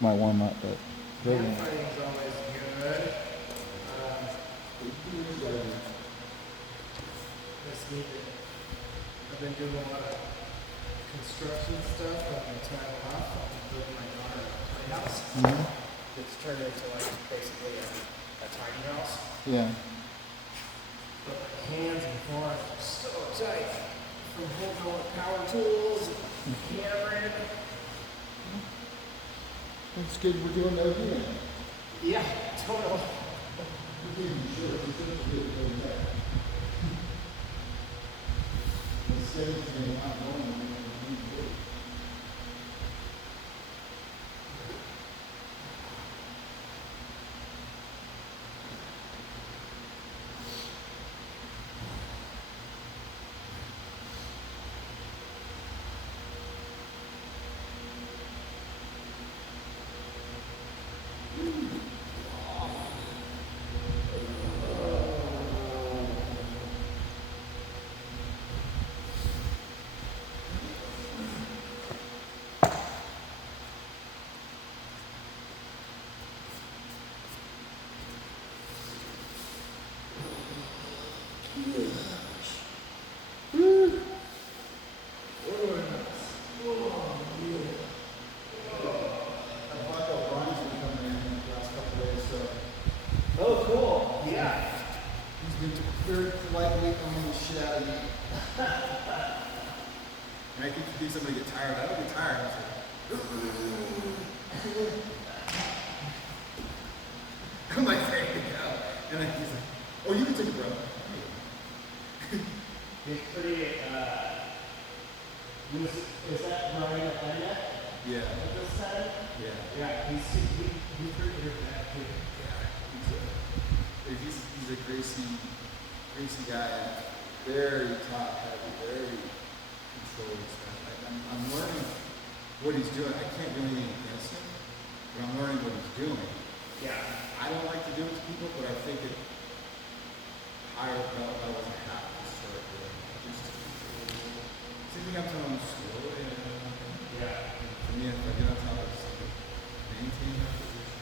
might warm up, but Hand fighting's always good. Just need to, I've been doing a lot of construction stuff on my time off. I'm building my daughter a playhouse. It's turned into like basically a tiny house. yeah. But my hands and forearms are so tight from holding all the power tools and hammering. That's good. We're doing that again. Yeah, totally. Oh, cool. Yeah. He's been very politely owning the shit out of me. And I think he thinks I'm gonna get tired. I don't get tired. I'm like, ready to go. And he's like, oh, you can take a breath. He's pretty, is that Brian Atlanta Yeah. at this time? Yeah. Yeah, he's pretty good at that too. He's a Gracie guy, and very top heavy, very controlled stuff. I'm learning what he's doing. I can't do anything against him, but I'm learning what he's doing. Yeah. I don't like to do it to people, but I think at higher belt levels I have to start doing it. Just same thing I'm telling him slow and Yeah. for me, if I get on top of something, maintain that position.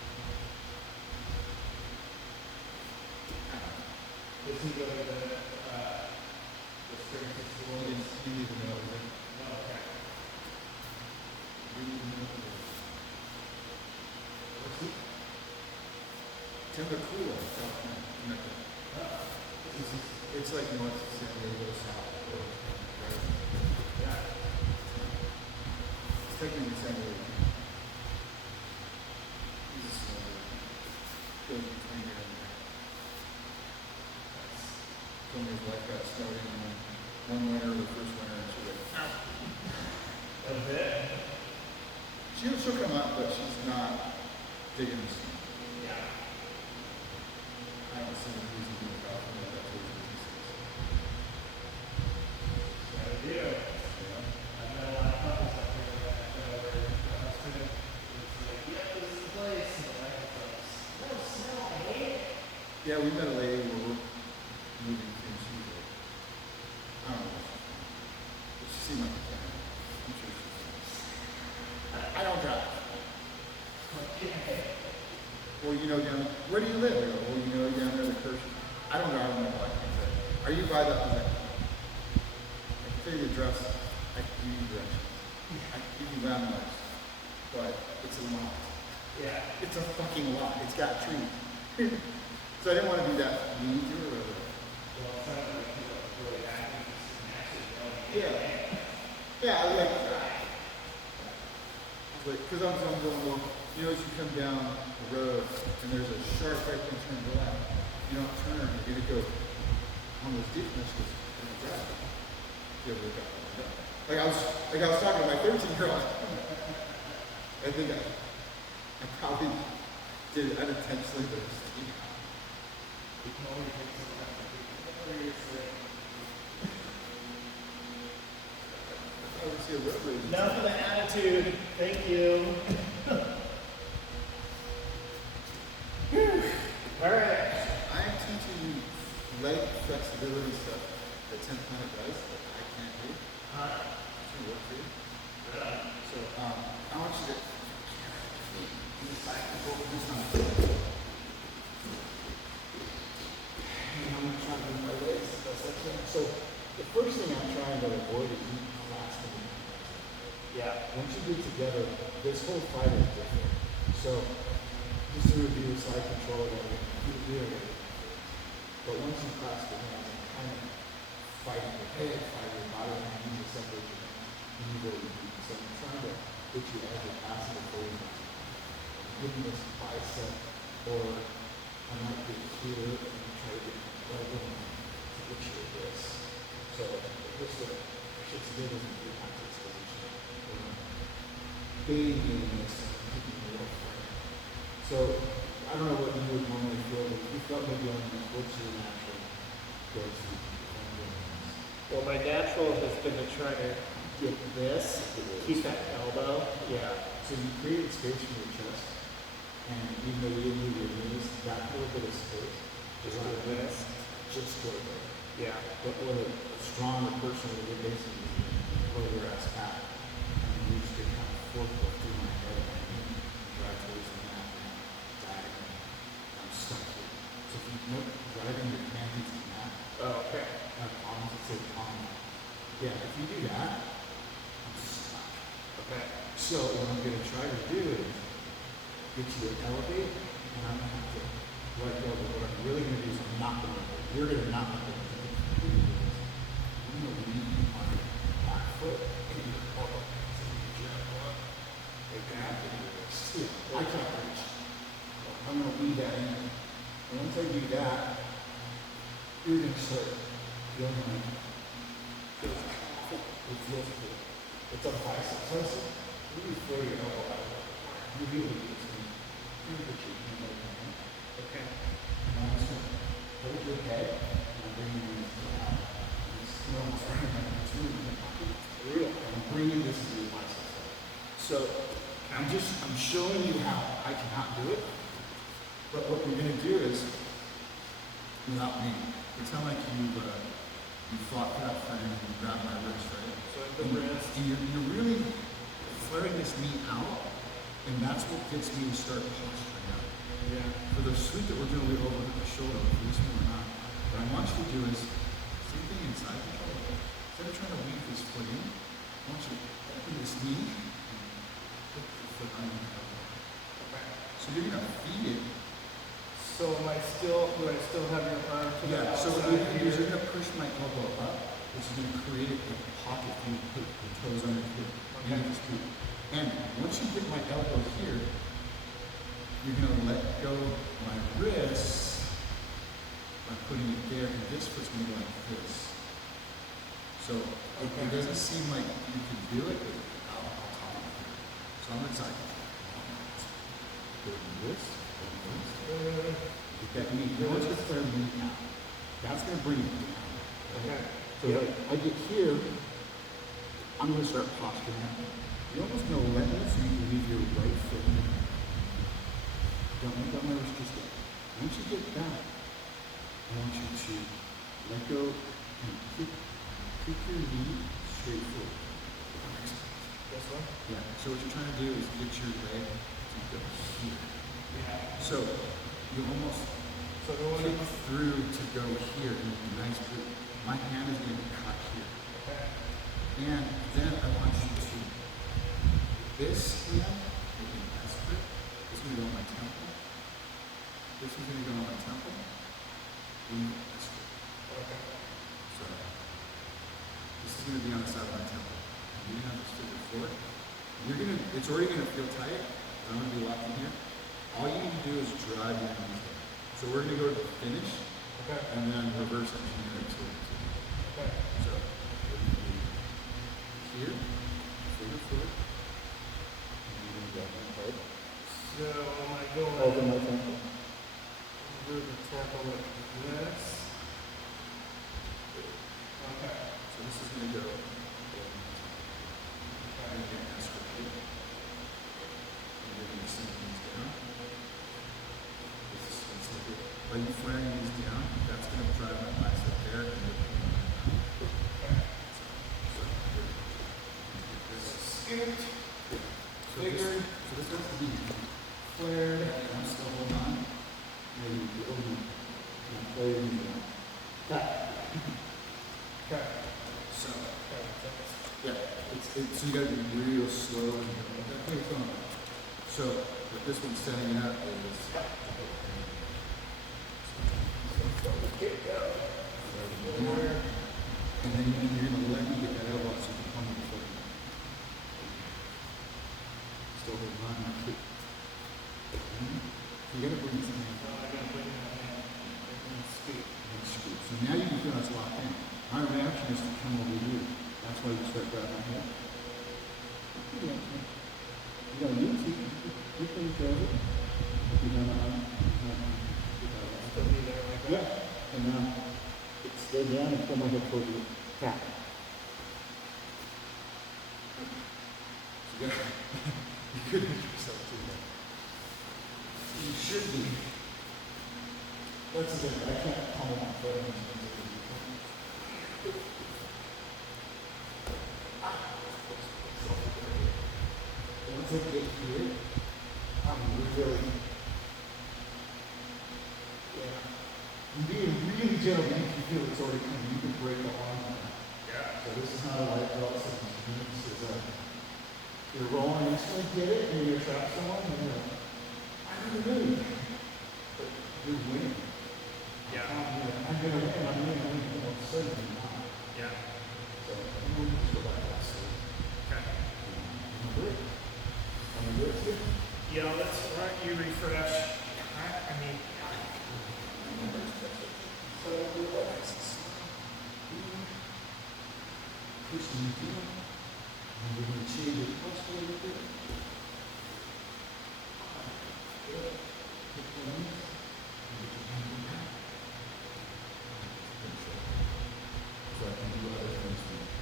Does he go to the strength and school? You need to know that. No, okay. You need to know that. What's he? Temecula, California. It's like North San Diego, South. Right? Yeah. It's technically San Diego. He's a small good trainer in there. Told me his wife got snowed in one winter, the first winter, and she was like, ow. A bit? She'll come up, but she's not digging the snow. Yeah. I don't see any reason to do it California. That's what it is. Gotta do. Yeah. I've met a lot of couples up here that over the house too. It's like, yeah, this is the place. And the wife goes, no snow, I hate it. Yeah, we met a lady where we're moving to, and she's like, I don't know. But she seemed like a fan. I'm sure she's. I don't drive. Well, you know, down, where do you live? I go, well, you know, down there, the Kirsch. I don't drive on my bike. I said, are you by the, I was like, I can tell you the address. I can give you directions. I can give you landmarks. But it's a lot. Yeah. It's a fucking lot. It's got trees. So I didn't want to do that mean to her. Well, it's not like people are really active and actually going. Yeah. Yeah, I was like, because I'm going, well, you know, as you come down the road and there's a sharp right hand turn to the left, you don't turn, you're going to go on those deep misses and drive. You ever look up? Like I was talking to my 13-year-old. I think I probably did it unintentionally, but it's, you know. You can only take so much. Seriously. I would see a road rage. Enough of the attitude. Thank you. All right. I am teaching you leg flexibility stuff that 10th Planet does that I can't do. It's going to work for you. So, I want you to just not. And I'm gonna try to move my legs as best I can. So the first thing I'm trying to avoid is you clasping. Yeah. Once you get together, this whole fight is different. So just to review side control, that you do it. But once you clasp your hands, you're kind of fighting your head, fighting your body, and you need to separate your hands. And you go deep. So I'm trying to get you as you're passing the forward. Give me this bicep, or I might get here and try to get my elbow to get you to this. So this way, it's good as you get out of this position. Baby in this, keeping a little frame. So I don't know what you would normally feel, but if you felt maybe on this, what's your natural go-to? Well, my natural has been to try to get this, keep that elbow. Yeah. So you created space for your chest, and even though you didn't move your knees, that little bit of space, Just like this. just go there. Yeah. But with a stronger person, you're basically lower their ass back, and you just get kind of forced through my head and my knee, and drive towards the mat, and diagonal. I'm stuck here. So if you note driving your hands into the mat, Oh, okay. palms, let's say palm. Yeah, if you do that, I'm stuck. Okay. So what I'm going to try to do is get you to elevate, and I'm going to have to let go. But what I'm really going to do is I'm not going to let go. You're going to not let go. I'm going to lean on your back foot and your elbow. So you get your elbow up. Exactly. I can't reach. I'm going to lead that in. And once I do that, you're going to start feeling like it feels good. It's a bicep. So you throw your elbow out. You really get to me. You're going to get your hand over your hand. Okay. And I'm just going to hold your head and I'm bringing this down. It's almost right now. It's really in the pocket. Real. And I'm bringing this to your biceps. So I'm showing you how I cannot do it. But what we're going to do is, without me, pretend like you fought for that friend and you grabbed my wrist, right? So at the wrist. And you're really flaring this knee out, and that's what gets me to start posturing out. Yeah. For the sweep that we're doing, we overlook the shoulder. For this one, we're not. What I want you to do is, same thing inside control. Instead of trying to weave this foot in, I want you to open this knee and put the foot underneath the elbow. Okay. So you're going to feed it. So do I still have your arm to the Yeah, so outside what you're here? going to push my elbow up, which is going to create a pocket for you to put your toes under here. Okay. And once you get my elbow here, you're going to let go of my wrist by putting it there, and this foot's going to go like this. So it doesn't seem like you can do it, but I'll talk about it. So I'm inside. Go to this, go to this. Get that knee. Now let's get the knee out. That's going to bring it down. Okay. So like I get here, I'm going to start posturing out. You almost know let it so you can leave your right foot in there. Don't make that my wrist just yet. Once you get that, I want you to let go and kick your knee straight forward. This one? Yeah. So what you're trying to do is get your leg to go here. Yeah. So you almost So the one. kick through to go here in a nice move. My hand is going to be caught here. Okay. And then I want you to, this hand, will be this grip. This is going to go on my temple. This is going to go on my temple. And this grip. Okay. So, this is going to be on the side of my temple. And you're going to have to stick it forward. You're going to, it's already going to feel tight, but I'm going to be locked in here. All you need to do is drive your hands down. So we're going to go to the finish, Okay. and then reverse engineer it to Okay. So, we're going to be here, finger foot, and you're going to go hard. So am I going Open my temple. through the temple like this? Okay. So this is going to go over my temple. And you're going to ask for here. And you're going to sink these down. This is going to stick it. By you flaring these down, that's going to drive my bicep there, and you're pulling my down. Okay. So here. Get this. Scooped, So figured, this has to be flared. I'm So you gotta be real slow and you know, okay, it's on. So, what this one's setting up is. And then you're gonna let me get that elbow so you can come to the foot. Still hold on, my foot. You gotta bring this hand. I gotta bring that hand and scoop. And scoop. So now you can feel it's locked in. My reaction is to come over here. That's why you start grabbing my head. You gotta use it. You can feel it. You know, Still be there like that. yeah. And now, stay down and pull my head toward you. Tap. So you could hit yourself too. You should be. That's the thing. I can't pummel my foot. Once I get here, I'm really, I'm being really gentle. You can feel it's already coming. You can break the arm. Yeah. So this is not a light belt system. This is you're rolling, you're just going to get it, and you're trap someone, and you're like, I don't know. But you're winning. Yeah. I'm going to win. I'm winning. All of a sudden, you're not. Yeah. So I'm just go back to that sleep. Okay. I'm good. I'm good too. Yeah, let's let you refresh. I mean, So relax. Pushing you down. And we're going to change your posture a little bit. Good. Hip one. And get your hand back. So I can do other things with it.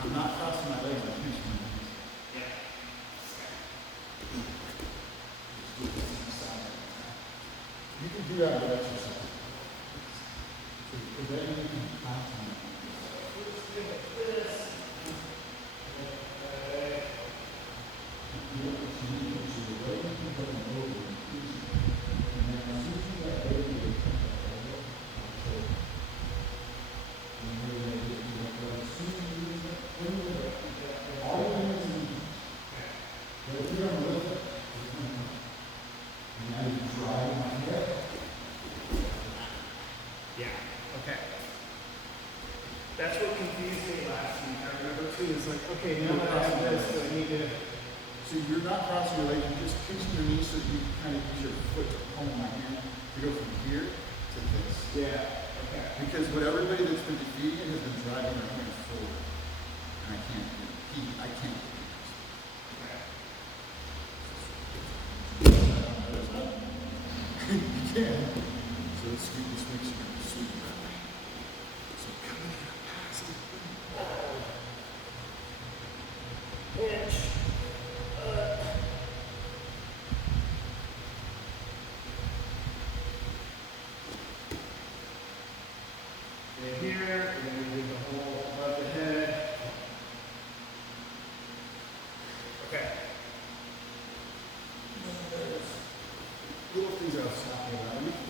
I'm not crossing my legs, I'm pinching my knees. yeah. Just do this on the side. You can do that with exercise. So is that anything last time? You look at your knee, so the right knee going over and pushing. And then as soon as you get ready to take that elbow, I'll show you. And then you're ready to do that. But as soon as you do that, when you do it, all you do is knee. But if you're on the left, it's going to come. And now you drive my head. Yeah. Okay. That's what confused me last week. I remember too. It's like, okay, now that I have this, do I need to? So you're not crossing your legs, you're just pinching your knees so you can kind of use your foot to pummel my hand to go from here to this. Yeah. Okay. Because what everybody that's been defeating it has been driving their hand forward. And I can't do it. I can't do it. You can. So let's sweep this mixture and sweep it that way. So come in here, pass it. Pinch. Here, and then we do the whole above the head. Okay. Little things I was talking about, we can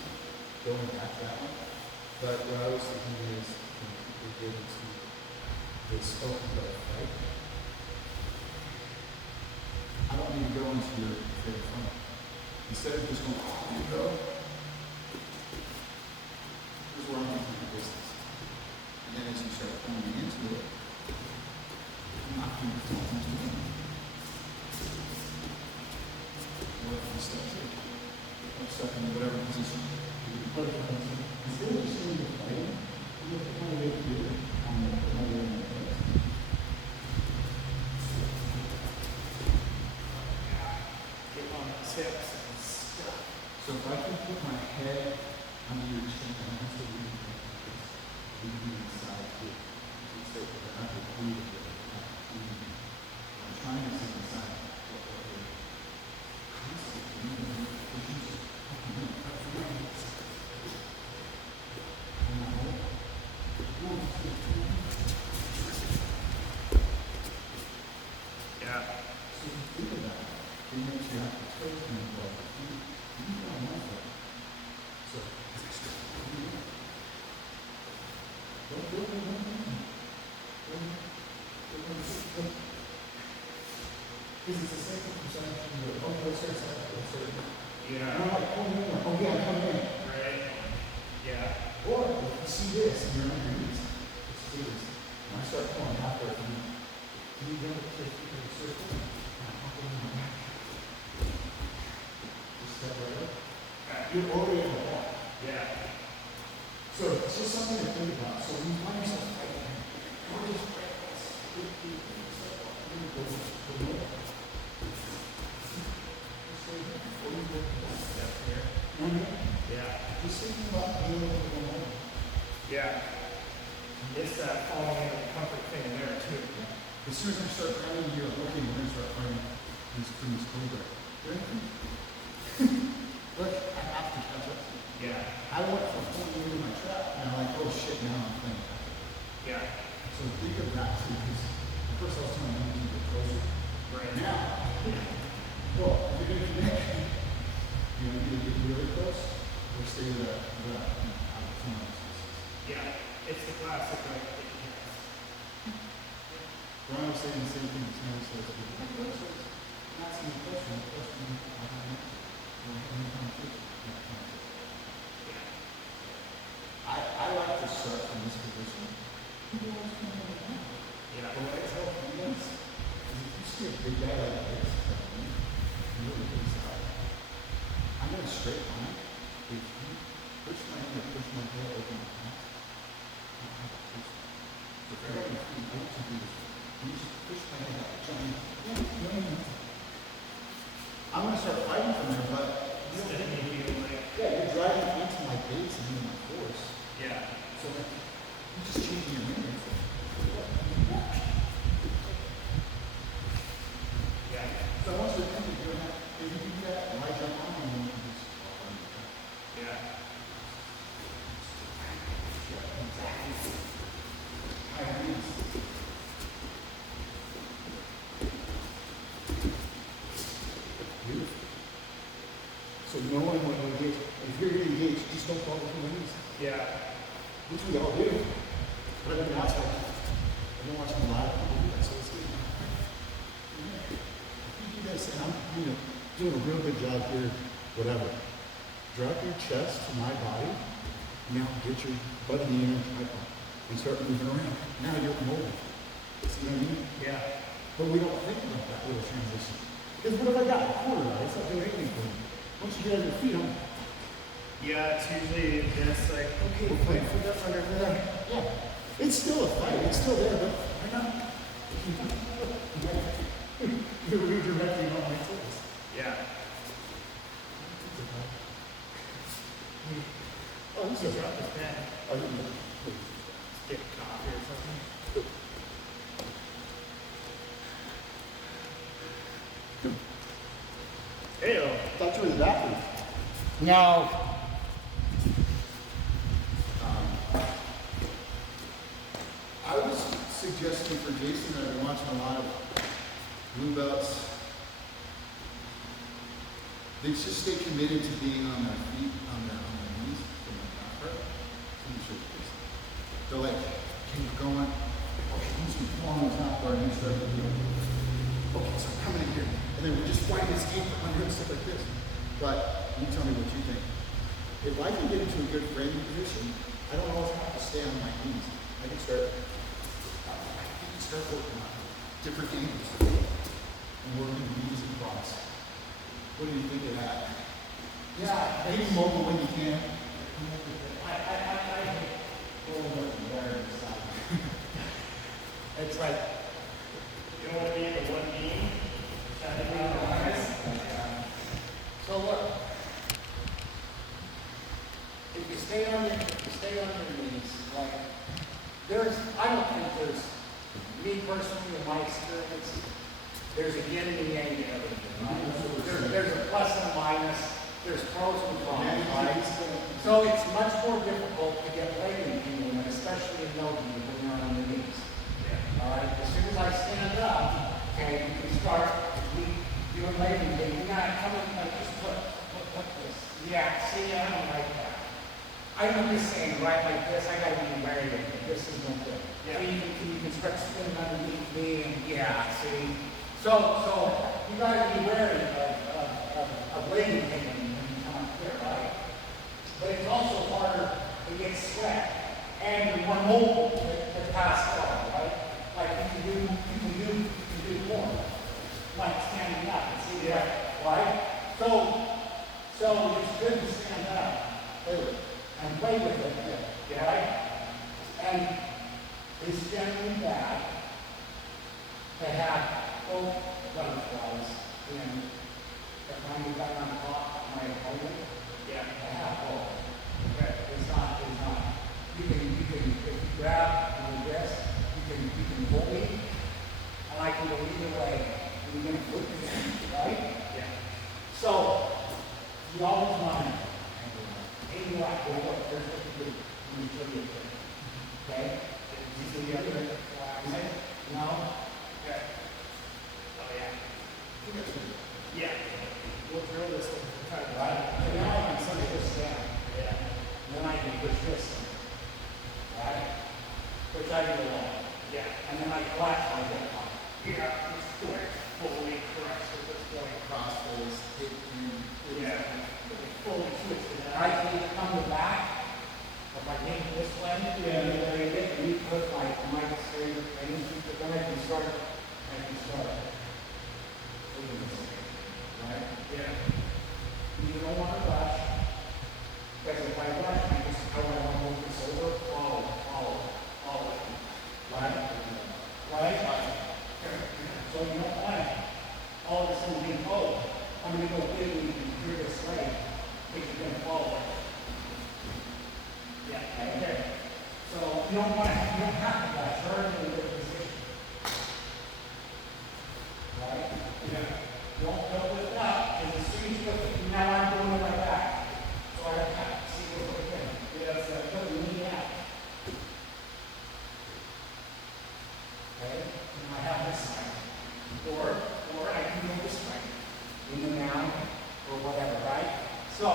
go back to that one. But what I was thinking is, we get into this open boat, right? I don't need to go into your favorite front. Instead of just going, oh, you go. Here's where I'm making my business. And then as you start coming into it, I'm not going to do it. What if you step here? I'm stuck in whatever position. Instead of just doing the fighting, you have to kind of get here. I'm going to put my weight in the place. Get on the tips and stuff. So if I can put my head under your chin, I have to lean like this. Lean inside here. Instead of I have to breathe a bit. I'm trying to sit inside. Yeah. So think of that. It makes you have to take and go. You don't want that. So, don't do it. Because it's the same percentage from the, oh, no, sorry, sorry. And Yeah. I'm like, oh, no, no, oh, yeah, come in. Right. Yeah. Or if you see this and you're on your knees, just do this. And I start pulling halfway from you. Can you jump to the circle? And I pop it in my back. Just step right up. You're already at the wall. Yeah. So it's just something to think about. So when you find yourself fighting, don't just fight this. Yeah. Just thinking about being able to go home. Yeah. It's that falling into the comfort thing in there too. As soon as I start fighting, you're like, okay, we're going to start fighting this cobra. Look, I have to catch up. Yeah. I went from pulling into my trap, and I'm like, oh shit, now I'm playing catch up. Yeah. So think of that too, because at first I was telling you to get closer. Right. Now, well, if you're going to connect, you know, either get really close or stay with that, out of tune. Yeah. It's the classic, right? Brian was saying the same thing as Mary says, I'm not asking a question, the question I have an answer. I like to start from this position. People always come in like that. Yeah. But what I tell friends is if you see a big guy like this, you really big side. I'm going to straight line. If you push my hand or push my head open my mouth, I don't have to push that. So if you're like, I want to do this. You just push my head out. No. I'm going to start fighting from there, but Instead of me being like, yeah, you're driving into my base and into my force. yeah. So like, you're just changing your memory. Yeah. So I want you to think if you're not, if you do that, why jump on me when you can just walk on your back? Yeah. High knees. Beautiful. So knowing when you engage, if you're going to engage, just don't fall between the knees. Yeah. Which we all do. But I've been watching, a lot of people do that, so it's good. If you do this, and I'm doing a real good job here, whatever. Drop your chest to my body. Now get your butt in the air and tripod and start moving around. Now you're mobile. You know what I mean? Yeah. But we don't think about that little transition. Because what if I got a quarter eye? It's not doing anything for me. Once you get on your feet, I'm Yeah, it's usually just like, okay, fight for this under there. yeah. It's still a fight. It's still there, but why not? You're redirecting all my tools. Yeah. Oh, this He's is dropped his pen. I didn't know. Get coffee or something. Heyo. Thought you were the bathroom. Now, I was suggesting for Jason, I've been watching a lot of blue belts. They just stay committed to being on their feet, on their knees from the back part. So you should just, they're like, keep going. Okay, he's falling on top bar and you start to do it. Okay, so I'm coming in here. And then we just wind this deep under and stuff like this. But you tell me what you think. If I can get into a good framing position, I don't always have to stay on my knees. I can start working on different angles and working knees and quads. What do you think of that? Yeah, being mobile when you can. I hate going up and there and side. It's like, You don't want to be in the one beam? Shining down the eyes? So look, if you stay on your knees, like, I don't think me personally, in my experience, there's a yin and a yang to everything, right? There's a plus and a minus, there's pros and cons, right? So it's much more difficult to get leg engagement, especially in no-gi when you're on your knees. All right, as soon as I stand up, okay, you can start doing leg engagement. You gotta come in like just put this. Yeah, see, I don't like that. I'm just saying, right like this, I gotta be very, this is no good. Yeah. So you can start spinning underneath me and, Yeah. see. So you gotta be wary of leg pain when you come up here, right? But it's also harder to get sweat and you're more mobile to pass on, right? Like you can do more. Like standing up and see Yeah. right? So it's good to stand up and play with it, Yeah. right? And it's generally bad to have both butterflies in the kind you got on top of my opponent. Yeah. To have both. Okay. It's not. You can, if you grab my wrist, you can pull me, and I can go either way, and you're going to flip again, right? Yeah. So, you always want to aim right there. Look, there's what you do. Let me show you a trick. Okay? You see the other flag? No? Okay. Oh, yeah. Yeah. We'll drill this thing for time. Right? So now I can push this down. Yeah. Then I can push this in. Right? Which I do a lot. Yeah. And then I collapse my hip. Yeah. It's correct. Fully correct at this point. Crossface, hip in. Yeah. Fully twisted out. I can either come to back, or if I take it this way, and you put my mic straight, and then I can start. Right? Yeah. You don't want to rush, because if I rush, I want to move this over, follow it. Right? Right? So you don't want it. All of a sudden being, I'm going to go get it and clear this leg, because you're going to follow it. Yeah. Okay. So you don't have to rush. You're already in a good position. Right? Yeah. Don't lift up, because as soon as you lift it, now I'm going to my back. So I don't have to see what's right there. Yeah. So I put the knee out. Okay? And I have this side. Or I can go this way. In the mound, or whatever, right? So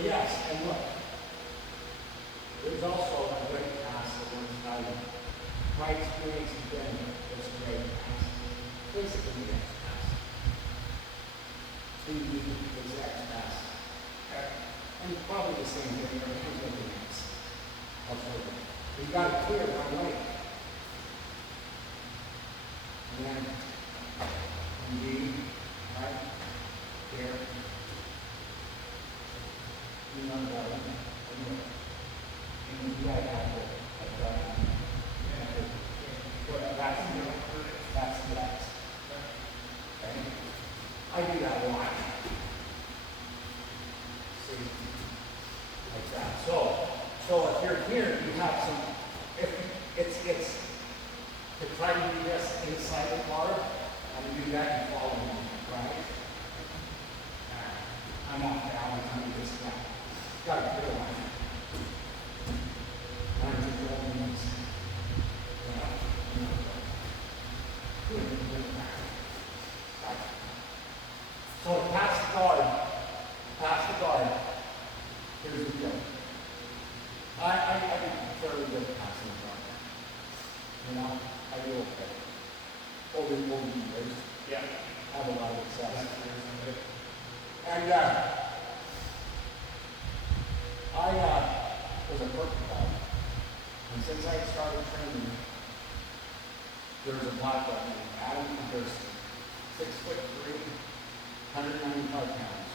yes, and look. There's also a great pass that works value. My experience has been there's a great pass. Basically, the X pass. The X pass. Okay. And probably the same thing, but here's what it is. I'll show you. You got to clear one leg. And then, indeed, right here. You know that one. And you got to have it. That's the X. Okay? I do that a lot. See? Like that. So if you're here, you have some, if it's to try to do this inside the car, and do that and follow me, right? I'm off balance, I'm just now. Got a clear line. I'm just going this. So to pass the guard, here's the deal. I do fairly good at passing the guard. You know, I do okay. Over the years, Yeah. I have a lot of success. That's good. And I was a purple belt. And since I started training, there was a black belt named Adam Anderson, 6'3", 195 pounds.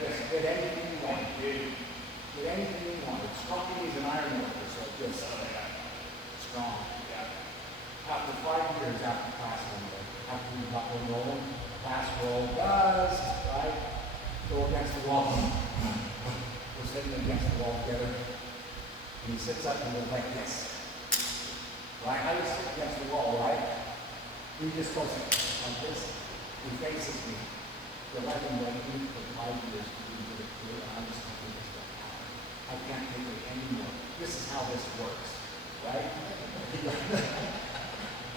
Just did anything you want. Did anything you want. Strong, he's an iron worker, so just strong. After 5 years after passing, after we got one rolling, pass roll does, right? Go against the wall. We're sitting against the wall together. And he sits up and goes like this. Right? I just sit against the wall, right? He just goes like this. He faces me. You're like him waiting for 5 years to be really clear. I just don't think it's going to happen. I can't take it anymore. This is how this works. Right?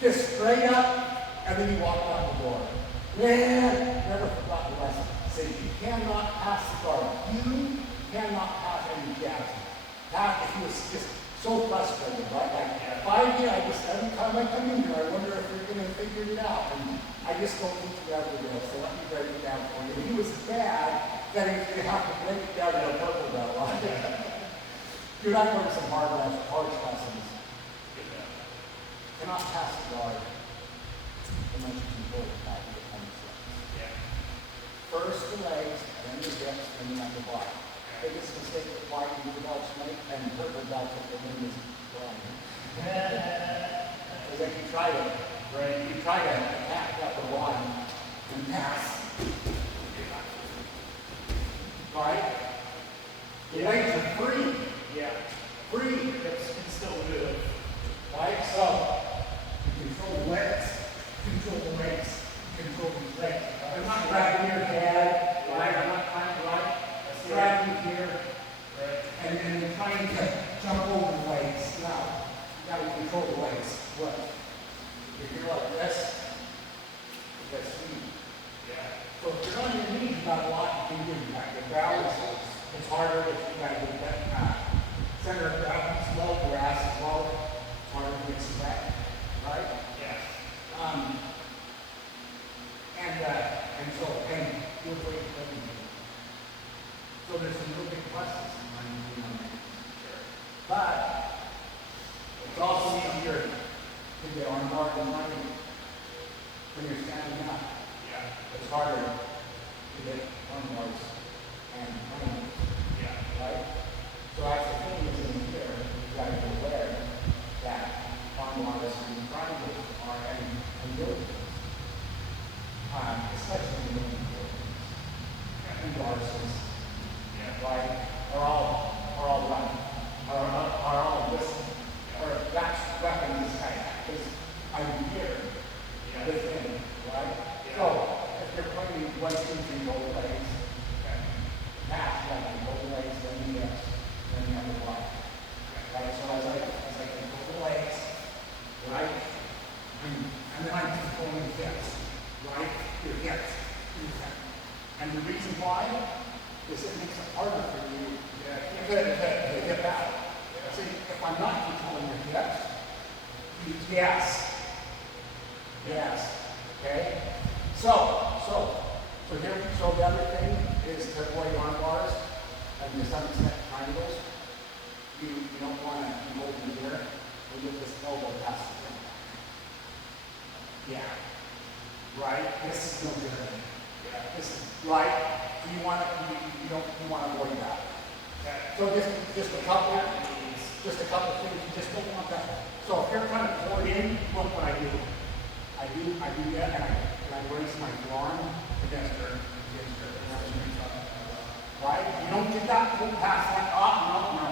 Just straight up, and then you walk out the door. Man, never forgot the lesson. Said you cannot pass the guard. You cannot pass any jabs. That if he was just so frustrated, right? Like 5 years, every time I come in here, I wonder if you're gonna figure it out. And I just don't think you ever will, so let me break it down for you. He was bad that he's gonna have to break it down to a purple belt, right? Dude, I learned some hard lessons. Cannot pass the guard unless you control the body that comes next. First the legs, then the hips, then you have the body. Biggest mistake that white and blue belts make, and purple belts at the ring is blind. Because if you try to, attack up the body and pass, right? The legs are free. Free. It's still good. Right? So, you control the legs, control the legs, control the legs. I'm not grabbing your head, right? I'm not trying to, right? I'm grabbing here, and then trying to jump over the legs. Now, you gotta control the legs. What? If you're like this, that's speed. So if you're on your knees, you've got a lot you can do. You got your balance. It's harder if you gotta get that center of gravity, slow your ass as well. It's harder to get sweat, right? And you'll break everything. So there's some real big pluses in my movie on that. But it's also easier to get on guard and running when you're standing up. It's harder to get on guards and running. Right? So that's the thing is in here, you gotta be aware that arm bars and triangles are and buildings. Especially in buildings. And arses, right? Are all running. Are all listening. Or that's weapons kind of because I'm here with him, right? So if you're playing one team in both legs, pass like both legs, then you have the block. Right? So as I control the legs, right? And then I'm controlling the hips, right? Your hips. And the reason why is it makes it harder for you to get out. See, if I'm not controlling your hips, yes. Okay? So the other thing is to avoid arm bars and to some extent triangles. You don't want to be holding here and get this elbow past the thing. Yeah. Right? This is no good. This is right. You don't want to avoid that. So just a couple things. You just don't want that. So if you're kind of poured in, look what I do. I do that, and I raise my forearm against her. Right? You don't get that pull past that. No.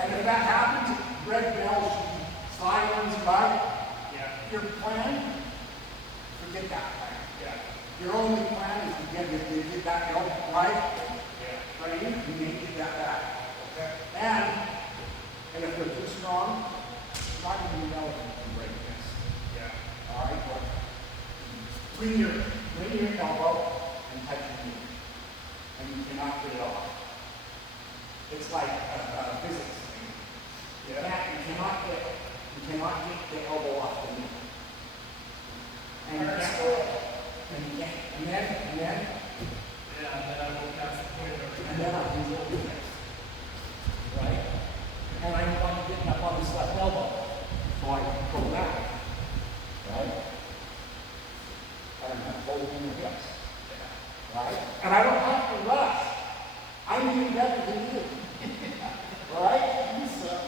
And if that happens, red bells, silence, right? Your plan, forget that plan. Your only plan is to get that help, right? Right? You need to get that back. And if they're too strong, not even know if you can break this. All right? But bring your elbow and touch your knee. And you cannot get it off. It's like a physics thing. You cannot get the elbow off the knee. And you can't. And then I can go do this. Right? And I'm going to get up on this left elbow. So I can pull that. Right? And I'm holding the hips. Right? And I don't have to rush. I'm doing better than you. Right? You suck.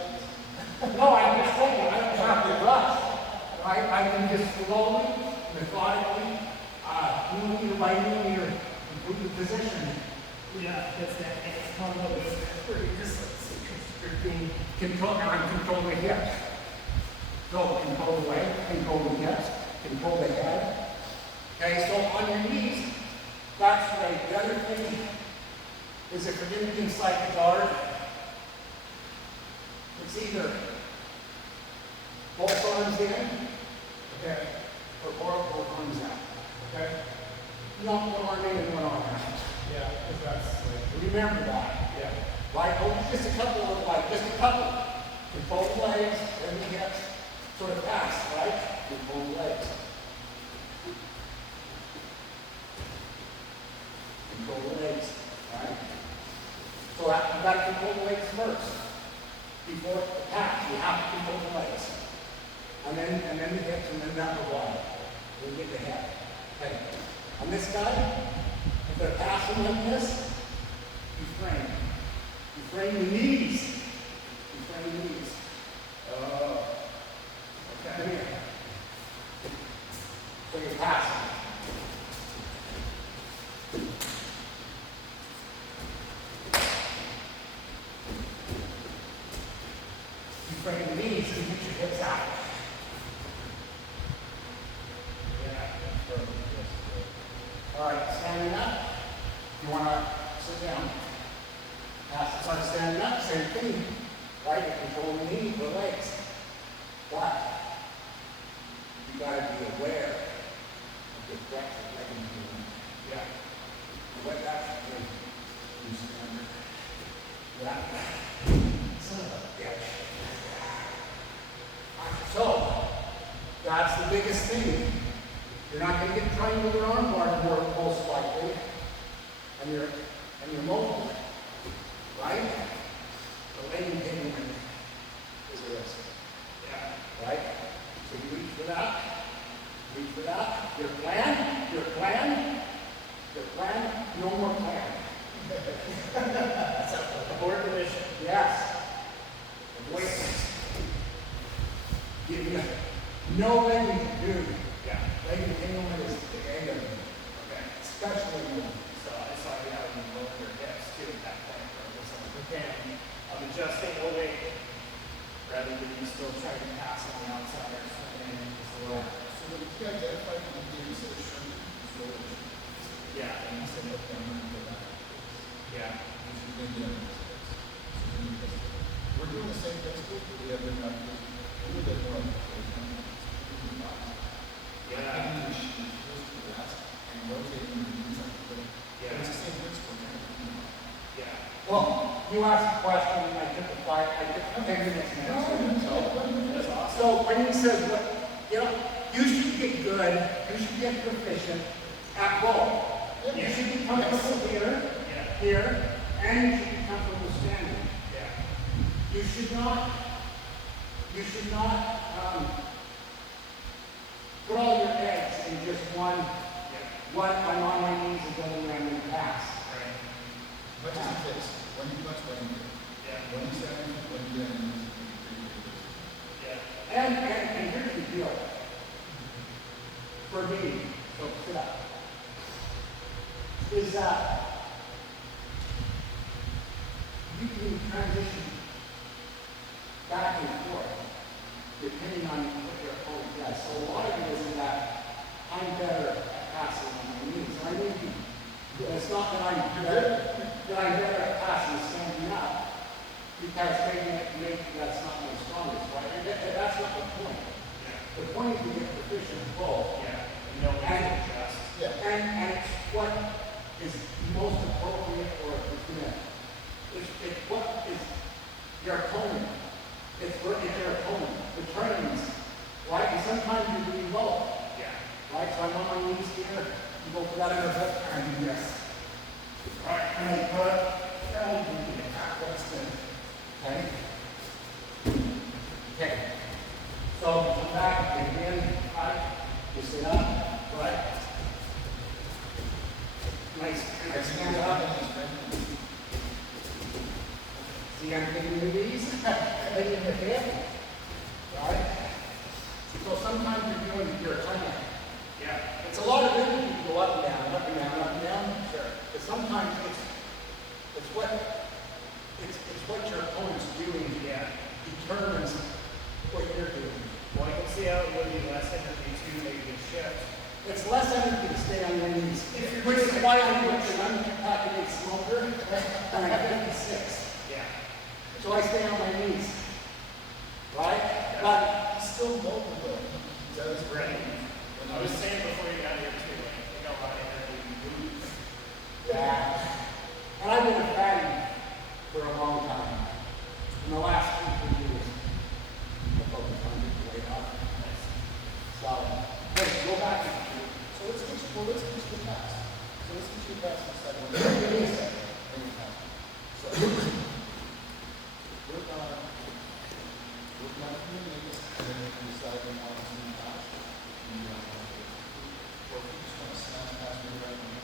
No, I'm just saying, I don't have to rush. Right? I can just slowly, methodically, millimeter by millimeter, improve the position. That's that. It's kind of where you're just constricting. I'm controlling the hips. So control the leg, control the hips, control the head. Okay, so on your knees, that's right. The other thing is if you're doing things like the guard, it's either both arms in, okay, or both arms out. Okay? Not one arm in and one arm out. Because that's like, Remember that. yeah. Right? Oh, just a couple. Control the legs, then the hips, sort of pass, right? Control the legs. Control the legs, right? So you got to control the legs first. Before the pass, you have to control the legs. And then the hips, and then the upper body. We'll get the head. Okay. On this guy, if they're passing like this, you frame. You frame the knees. You frame the knees. Oh. Come Okay. here. So you're passing. You frame the knees and get your hips out. All right, standing up. You want to sit down. Pass the start standing up, same thing. Right? You control the knee, the legs. But you got to be aware of the breath of leg movement. Yeah. What that's doing. You stand there. Yeah. Son of a bitch. So, that's the biggest thing. You're not going to get triangular arm bar more most likely, and you're mobile, right? The leg impingement is this, Yeah. right? So you reach for that, Your plan, no more plan. Abort the mission. Yes. Wait. Give you no legging to do. Yeah. Leg entanglement is the end of it, Okay. especially when So I saw you having to lower your hips too at that point. So okay, I'm adjusting the weight rather than you still trying to pass on the outside or something. So the key identified when you do instead of shrinking is roll. Yeah. And you said look down and go back. Yeah. Which is going to get into this. So then you just, we're doing the same principle, but we have different ideas. A little bit more. Yeah. Taking your heels to the left and rotating your knees up a little. Yeah. It's the same principle. Yeah. well, you asked a question and I took a 10 minutes and answered it. That's awesome. So when he says, what, you should get good, you should get proficient at both. You should be comfortable here, Yeah. and you should be comfortable standing. Yeah. You should not put all your eggs in just one, Yeah. I'm on my knees and going around and pass. Right. But just in case, when you punch, when you get. Yeah. When you stand, when you get in, Yeah. And here's the deal. For me, so sit up, is that you can transition back and forth depending on what your opponent does. So a lot of it is that I'm better at passing on my knees. I mean, it's not that I'm better at passing standing up, because maybe that's not my strongest, right? That's not the point. Yeah. The point is to get proficient in both. Yeah. You know when to adjust. Yeah. And it's what is most appropriate for a beginner. It's what is your opponent. It's your opponent. The trains, right? And sometimes you do both, Yeah. right? So I'm on my knees here. You go for that other foot, and I do this. Right? And I put, and you do the backwards spin. Okay? Okay. So come back again, right? You sit up, right? Nice. I stand up. See, I'm getting the knees, taking the hip, right? So sometimes you're doing your plan. Yeah. It's a lot of different. You go up and down, up and down, up and down. Sure. But sometimes it's what your opponent's doing Yeah. determines what you're doing. Well, I can see how it would be less energy too, maybe to shift. It's less energy to stay on your knees. If you're Which is doing why it- I'm an uncaffeinated smoker, and I'm 56. Yeah. So I stay on my knees. Right? Yeah. But Still mobile though. That is Right. I was saying before you got here too, like, you got a lot of energy to move. yeah. And I've been a fatty for a long time. In the last 2 3 years. happy with you. So let's get you, well, let's get you the pass. So let's get you a pass on side one. It is that. Bring your pass. So, work on your knees, and then if you decide you want to do pass, you or if you just want to smash past your right knee,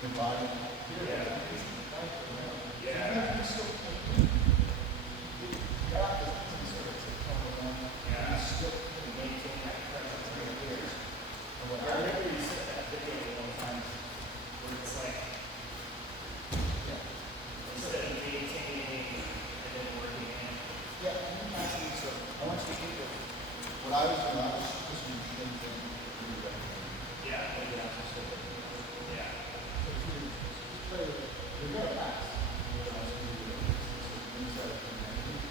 your body, here, Yeah. right, Yeah. you still, you got this sort of tone around, Yeah. you still, Maintain that presence for right years. there. And what I I remember you said that video one time where it's like yeah. instead of maintaining and then working in. Yeah, and then actually, so I want you to think of what I was doing, I was just doing the same thing. Yeah. But you actually still do it. Yeah. So if you just play with it, you're going to pass. What I was going to do is inside of the knee,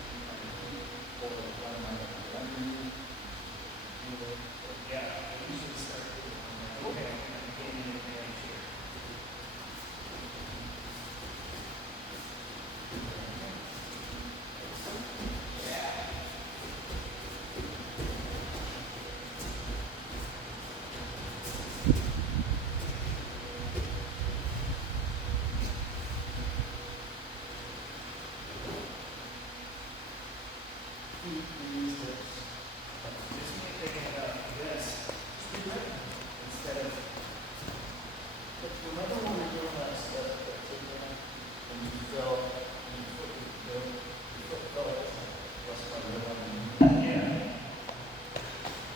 or the front of my knee, Yeah. You should start doing that. Okay. I'm gaining an advantage here. Yeah. feet, knees, hips. Just me thinking about this instead of But remember when we were doing that step, that takedown, and you fell, and your foot was built, your foot fell like this, that's why you're on your knee. yeah.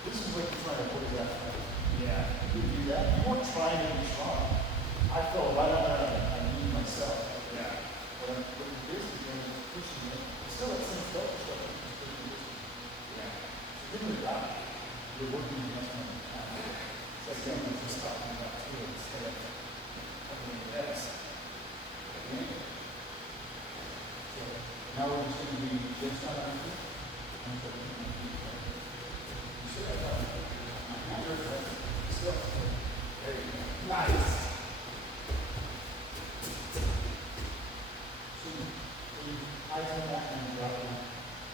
This is what you're trying to put that from. Yeah. You do that, you weren't trying to be strong. I fell right on that, I kneed myself. Yeah. What I'm, what you're basically doing is pushing it, it's still that same delta structure, just pushing this. Yeah. So give it a shot. You're working against one. That's what I'm just talking about too, instead of Coming into this. okay? So now we're just going to be just on our feet. And so you should have done it. My hands are right. Still. There you go. Nice. So you eyes on that and drop your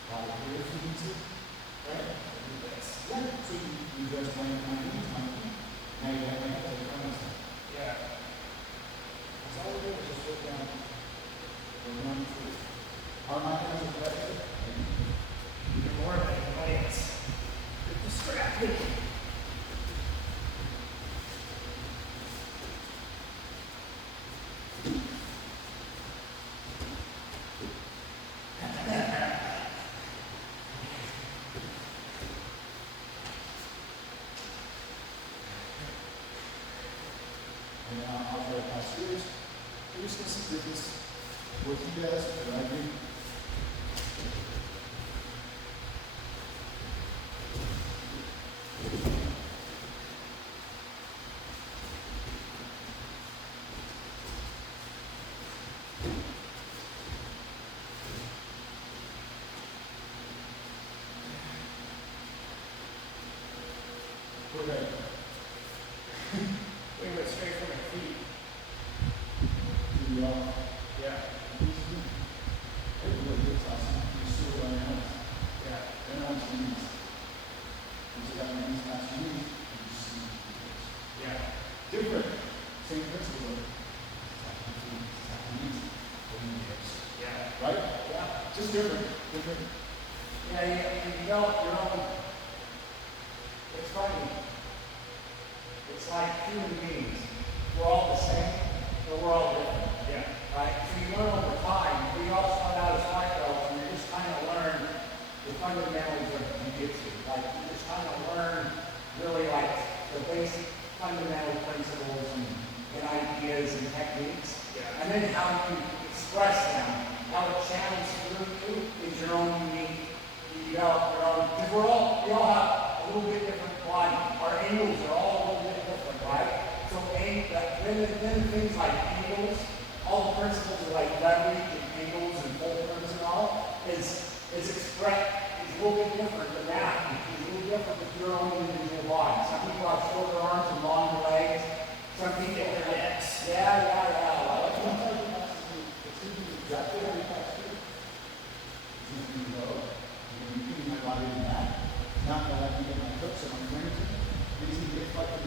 body here if you need to. Right? Do this. Yeah. So you just land my knees, my feet. Now you have my hands like promise. Yeah. That's all we do is just sit down. We're going through. Are my hands reflected? Even more of an annoyance. You're distracted. And now I'll try to pass yours. You're just going to see this. What he does, what I do. Okay. We went straight from my feet. You Yeah. everybody gets awesome. You still got your hands. Yeah. Then on your knees. Once you got your knees past your knees, you just see Yeah. different. Same principle. Tap your feet, tap your knees, open your hips. Yeah. Right? Yeah. Just different. Different. Yeah, you develop your own. It's funny. It's like human beings. We're all the same, but we're all different, Yeah. right? So you learn over time. We all start out as white belts, and you just kind of learn the fundamentals of jiu-jitsu. Like you just kind of learn really like the basic fundamental principles and ideas and techniques. Yeah. And then how you express them, how it channels through you is your own unique. You develop your own, because we all have a little bit different body. Our angles are all a little bit different, right? So then things like angles, all the principles of like leverage and angles and fulcrums and all is expressed, is a little bit different than that. It's a little different with your own individual body. Some people have shorter arms and longer legs. Some people Get their have, hips. yeah. Like one type of pass is good. It's going to be exactly how you pass here. It's going to be low. You're going to be keeping my body in that. Not that I can get my hooks or my fingertips. Reason to get like the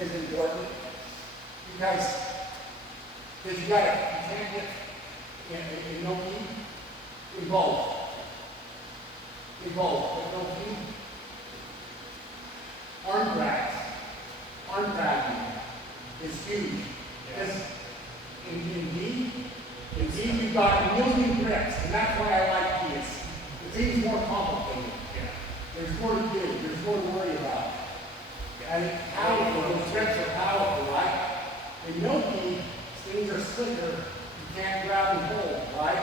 is important because you can't get in no gi, in both, with no gi. Arm dragging is huge. Because in gi, you've got a million grips, and that's why I like gi. It's even more complicated. There's more to do, there's more to worry about. And it's powerful, those grips are powerful, right? In no gi, things are slicker, you can't grab and hold, right?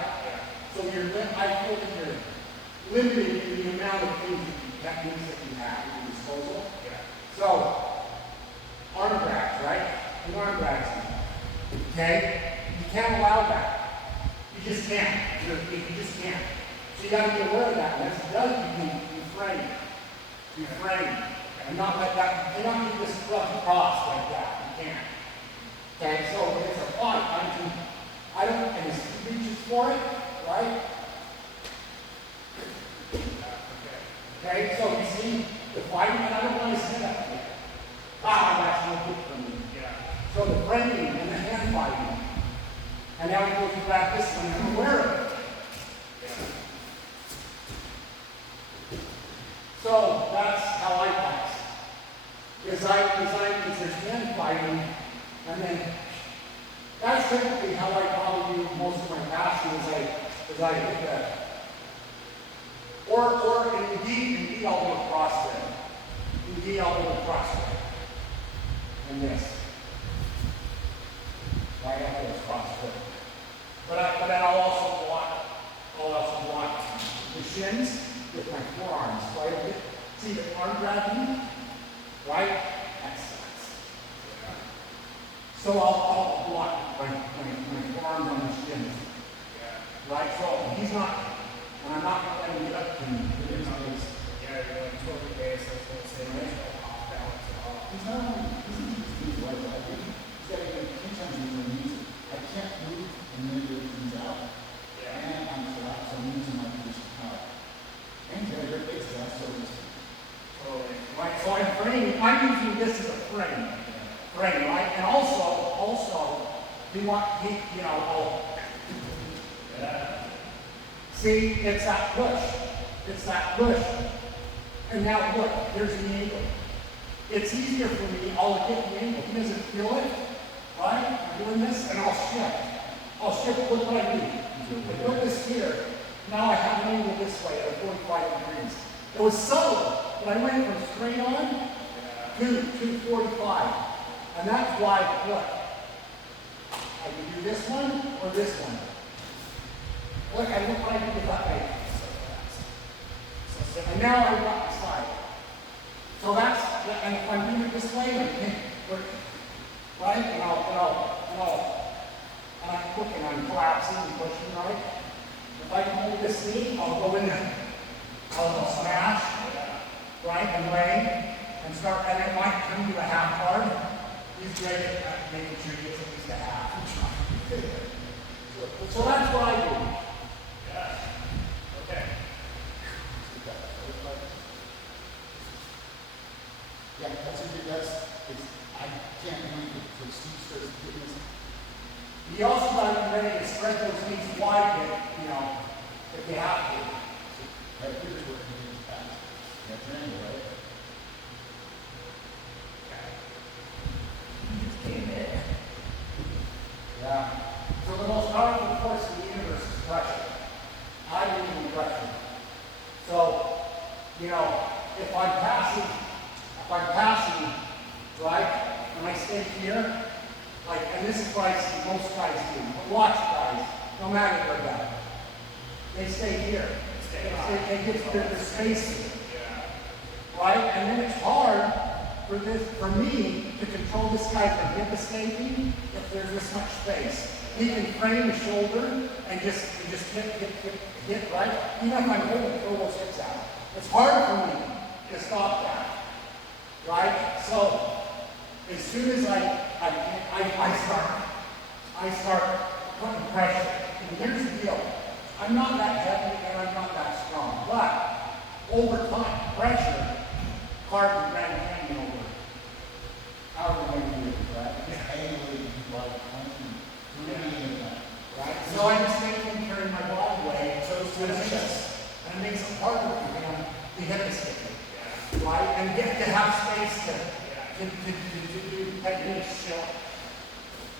So I feel that you're limited in the amount of techniques that you have at your disposal. So, arm drags, right? And arm drags. Okay? You can't allow that. You just can't. You just can't. So you gotta be aware of that. And as it does, you frame. And not like that. You cannot do this cross like that. You can't. Okay, so when it's a fight, and he reaches for it, right? Okay, so you see the fighting, and I don't want to stand up here. That's no good for me. So the framing and the hand fighting. And now we go to grab this one, and I'm aware of it. So that's how I fight. Is there's hand fighting, and then that's typically how I probably do most of my passion is I hit that. Or indeed I'll do a cross there. Indeed I'll do a cross there. And this. Right up this cross there. But then I'll also block the shins with my forearms. So I get, see the arm grabbing, right? Excellent. So I'll block my forearms on the shins. Right? So he's not, and I'm not going to let him get up to me. You're like totally based, I was going to say, off balance at all. He's not only, he's right, but I think he's got to get 10 times more than music. I can't move and manipulate things out. And I'm collapsed, I'm losing my position of power. And he's got a great base, that's so risky. Totally. Right? So I'm using this as a frame. Frame, right? And also, see, it's that push. And now look, there's the angle. It's easier for me, I'll get the angle. He doesn't feel it, right? I'm doing this, and I'll shift, look what I do. I put this here, now I have an angle this way at 45 degrees. It was subtle, but I went from straight on to 45. And that's why, look, I can do this one or this one. Look, I look what I do with that way. And now I've got the side. So and if I'm doing it this way, right? And I'm cooking, I'm collapsing and pushing, right? If I can hold this knee, I'll go in there. I'll smash, right? And lay, and start, and it might come to a half guard. He's great at making sure he gets at least a half. So that's what I do. Okay. Yeah, I can't wait for Steve starts getting this. You also got to be ready to spread those knees wide, if you have to. Right, here's where he gets fast. Yeah, triangle, right? Yeah. So the most powerful force in the universe is pressure. I believe in pressure. So, if I'm passing, right, and I stay here, and this is what I see most guys do. But watch guys, no matter where they're at. They stay here. They get their space. Right? And then it's hard for me to control this guy from hip escaping if there's this much space. He can frame the shoulder and just hit, right? Even if I'm holding, throw those hips out. It's hard for me to stop that. Right? So as soon as I start putting pressure. And here's the deal. I'm not that heavy and I'm not that strong. But over time, pressure, Grand Canyon over however the hip ischemic, Yeah. right? And get to have space to Yeah. do techniques.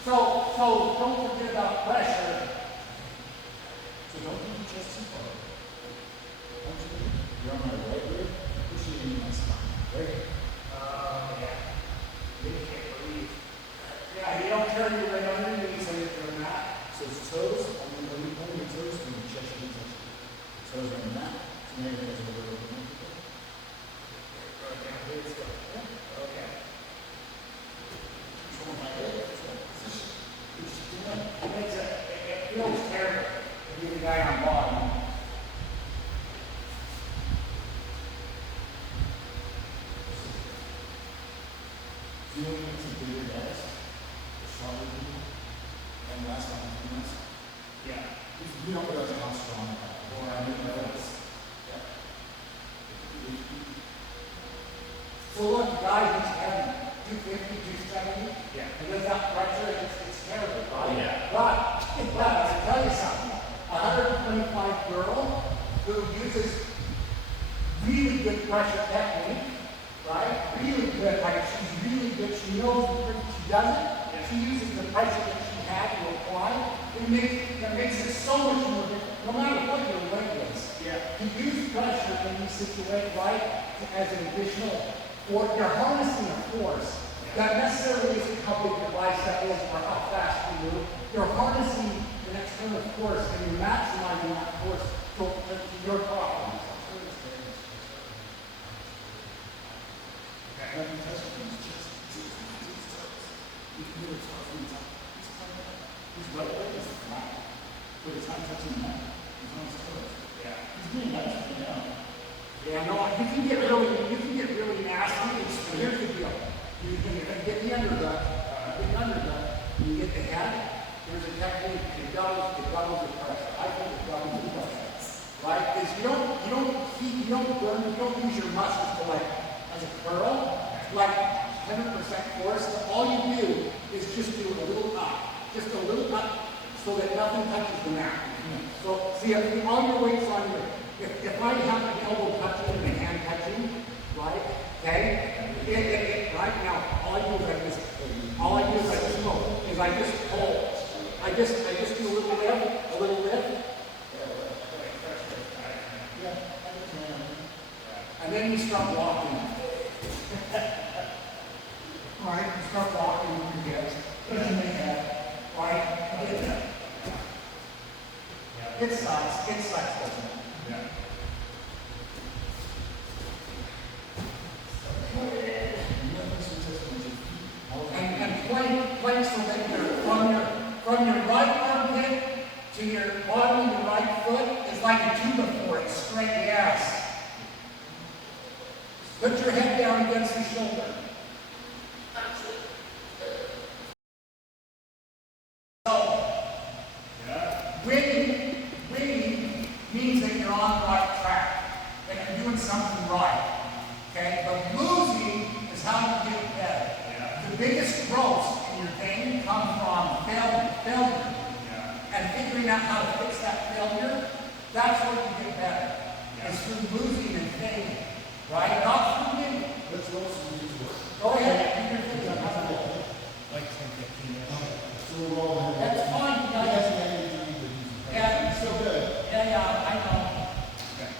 So don't forget about pressure. So don't do your chest too far. Don't you? You're on my right rib, pushing in my spine. Right here. Yeah. You can't breathe. Yeah, you don't carry your weight on your knees when you're doing that. So it's toes, only your toes, and your chest should be touching. Toes are on the mat. So now you're going to go a little bit more. Okay. Control my leg. Position. You're just doing it. It feels terrible to be the guy on bottom. Feeling it to bigger guys, the stronger people, and last but not least, Yeah. you don't realize how strong you are. Or I mean, yeah. So look, the guy who's heavy, 250, 270, Yeah. and without pressure, it's terrible, right? Yeah. But I tell you something, a 125 girl who uses really good pressure technique, right? Really good, like she's really good, she knows she does it, she uses the pressure that she had to apply, that makes it so much more difficult, no matter what your weight is. Yeah. To use pressure when you situate right as an additional force, you're harnessing a force that necessarily isn't how big your bicep is or how fast you move. You're harnessing an external force and you're maximizing that force to your properties. Okay. Let me touch his chest. You can do it from the top. His right leg is flat, but it's not touching the mat. He's on his toes. Yeah. He's doing that right now. Yeah, no, you can get really nasty. Here's the deal. You can get the undergut, you get the head. There's a technique. It doubles the pressure. I think it doubles the pressure. Right? Because you don't use your muscles to like as a curl, like 100% force. All you do is just do a little up, so that nothing touches the mat. So see, if all your weight's on your, if I have the elbow touching and the hand touching, right? Okay? Right now, all I do is I just pull. I just do a little lift. Yeah. And then you start walking. Right? You start walking with your hips. Pushing the head. Right? It sucks, doesn't it? Yeah. And plank so that from your right armpit to your bottom of your right foot is like a 2-to-4. It's straight, yes. Put your head down against the shoulder. Winning means that you're on the right track, that you're doing something right. Okay? But losing is how you get better. Yeah. The biggest growth in your game comes from failure. Yeah. And figuring out how to fix that failure, that's where you get better. Yeah. It's through losing and failing. Right? Not through winning. Let's roll some of these work. Go ahead. You can fix it. Like 10, 15 minutes. So we're all in. That's fine, you guys. Yes, yeah, yeah, yeah. Yeah. So good. Yeah, I know. Okay.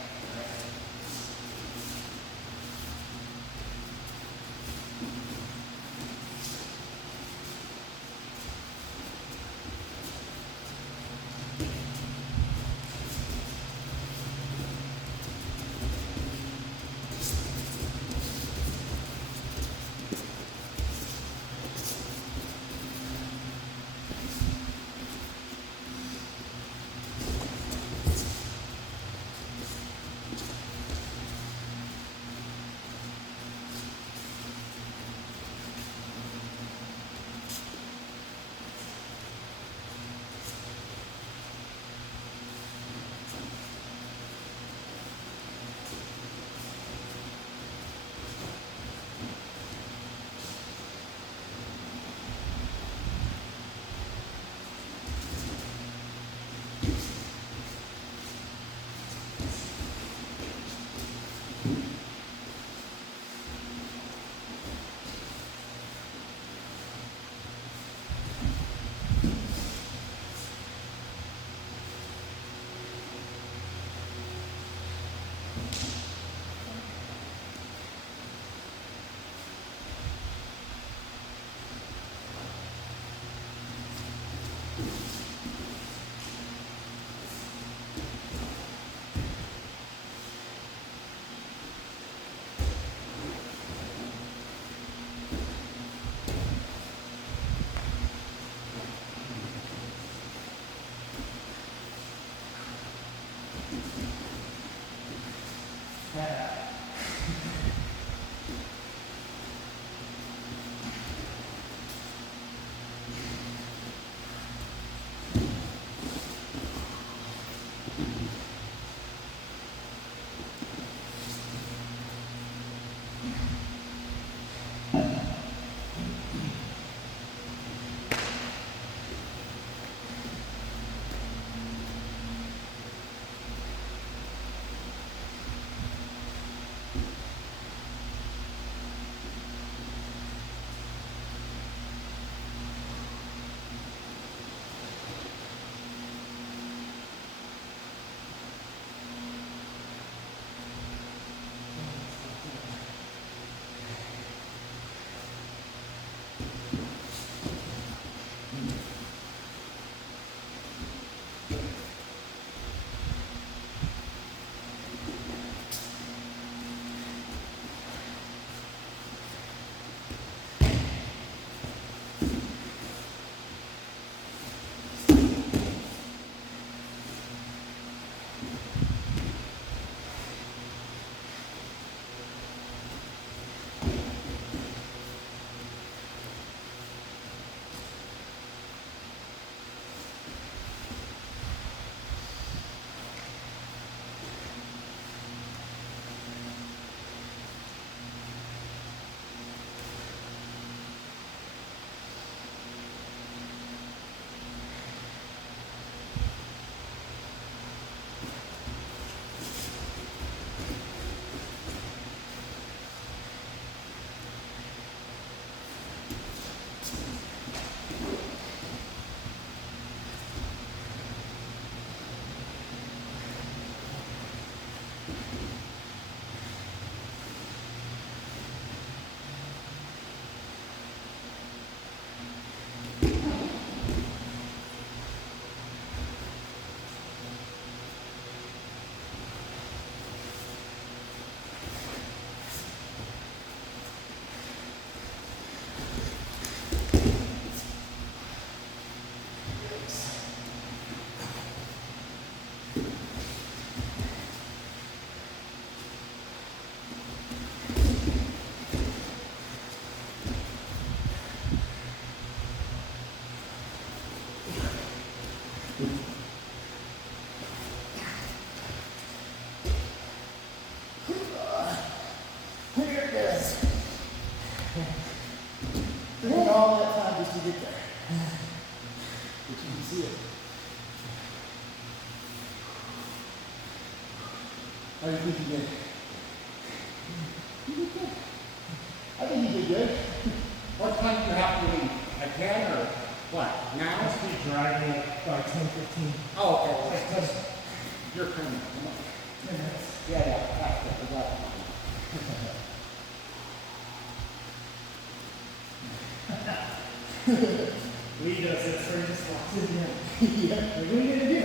Here it is. Took all that time just to get there. But you can see it. How do you think you did? You did good. I think you did good. What time do you have to leave? At 10 or what? Now? Must be driving at by 10:15. Oh, okay. Well, you're coming. Come on. Yeah, that's good. We got it. Lee does it, so he just walks in here. Yeah. What are you gonna do?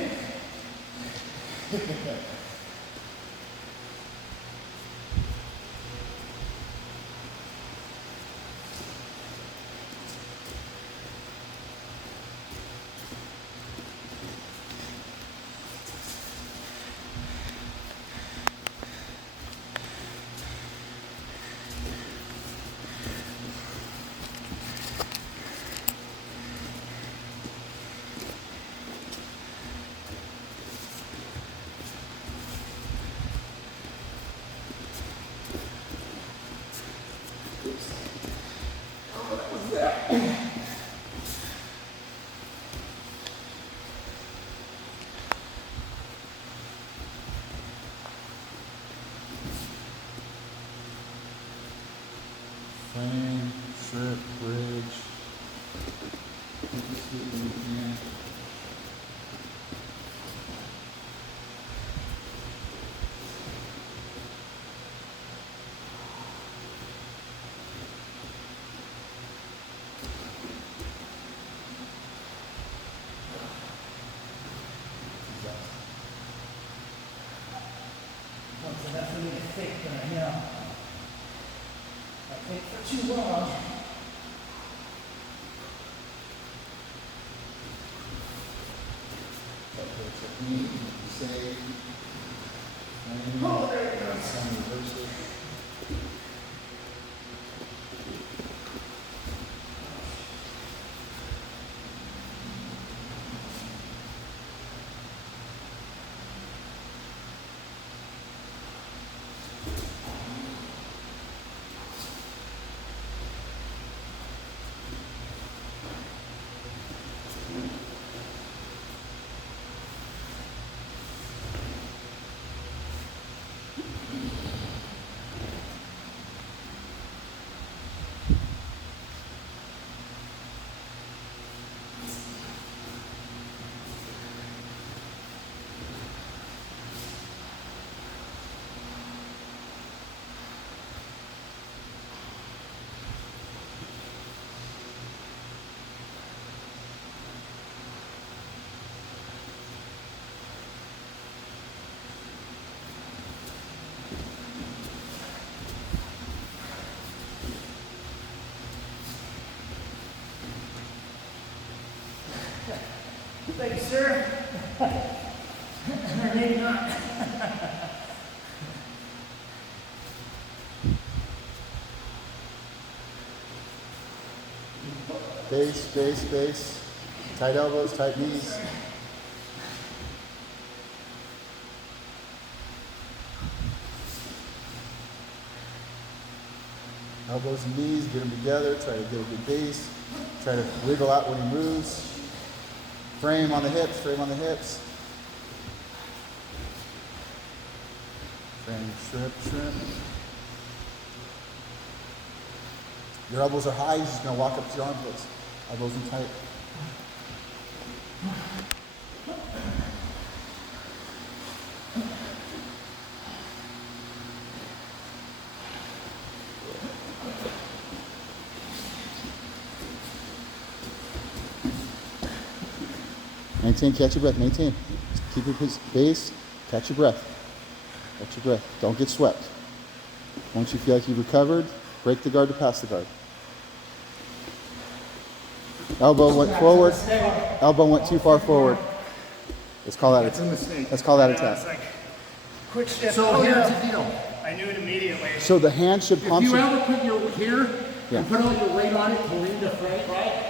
Frame, strip, bridge. You can see it when you can. That's enough for me to think, but I know. I think for too long. Technique, save. Frame. Oh, there it goes. Some reverse it. Thank you, sir. Or maybe not. Base, base, base. Tight elbows, tight knees. Elbows and knees, get them together, try to get a good base. Try to wiggle out when he moves. Frame on the hips, frame on the hips. Frame, strip, strip. Your elbows are high, you're just gonna walk up to your armpits. Elbows in tight. Maintain, catch your breath, maintain. Keep your base, catch your breath. Catch your breath. Don't get swept. Once you feel like you've recovered, break the guard to pass the guard. Elbow went forward. Elbow went too far forward. Let's call that a mistake. Let's call that a It's tap. like, quick shift. So Oh, here's yeah. the deal. I knew it immediately. So the hand should If pump. you ever put your here Yeah. and put all your weight on it to lean the frame, right?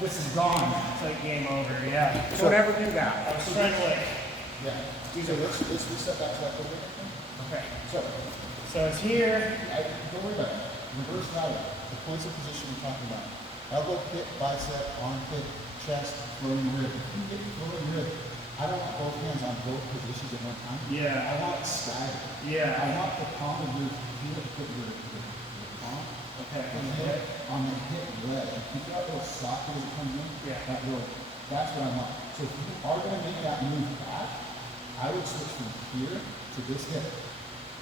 this is gone. It's like game over, yeah. Don't ever do I that. was trying to like, Yeah. So let's reset back to that over. okay. So, So it's here. don't worry about it. Reverse routing. The points of position we're talking about. Elbow, hip, bicep, arm, hip, chest, floating rib. If you get floating rib, I don't want both hands on both positions at one time. Yeah. I want it staggered. Yeah. I want the palm of your heel to put your palm Okay. and hip on the hip leg. And keep that little socket as it comes in. Yeah. That's what I want. So if you are going to make that move back, I would switch from here to this hip.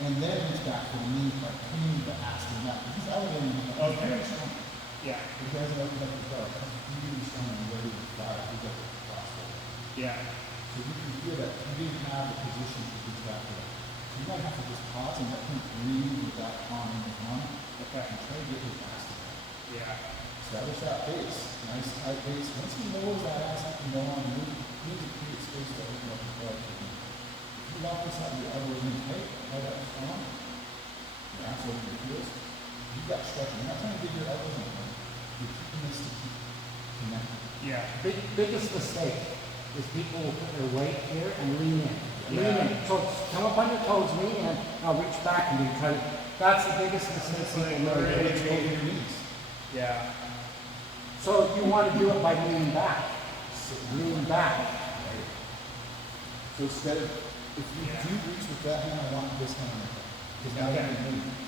And then reach back for the knee, like clean the ass to the mat. He's elevating me. He's Okay. very strong. Yeah. He hasn't opened up his belt. He's really strong and ready to fire. He's got the crossbow. Yeah. So you can feel that he didn't have the position to reach back to that. So you might have to just pause and let him breathe without harming his mind. Okay. And try to get his ass to that. Yeah. Establish that base. Nice tight base. Once he knows that ass, he can go on and move. He needs to create space to open up his belt. If you lock this out, your elbow in tight, right up strong. Your ass over your heels. You've got structure. You're not trying to get your elbows in there. You're keeping this to keep connected. Yeah. Biggest mistake is people will put their weight here and lean in. Lean Yeah. in. So come up on your toes, lean in, now reach back and do try to, that's the biggest mistake people like make. Let's go over your knees. Yeah. So you want to do it by leaning back. Lean back. So instead of, if you Yeah. do reach with that hand, I want this hand right there. Because now Okay. you can move.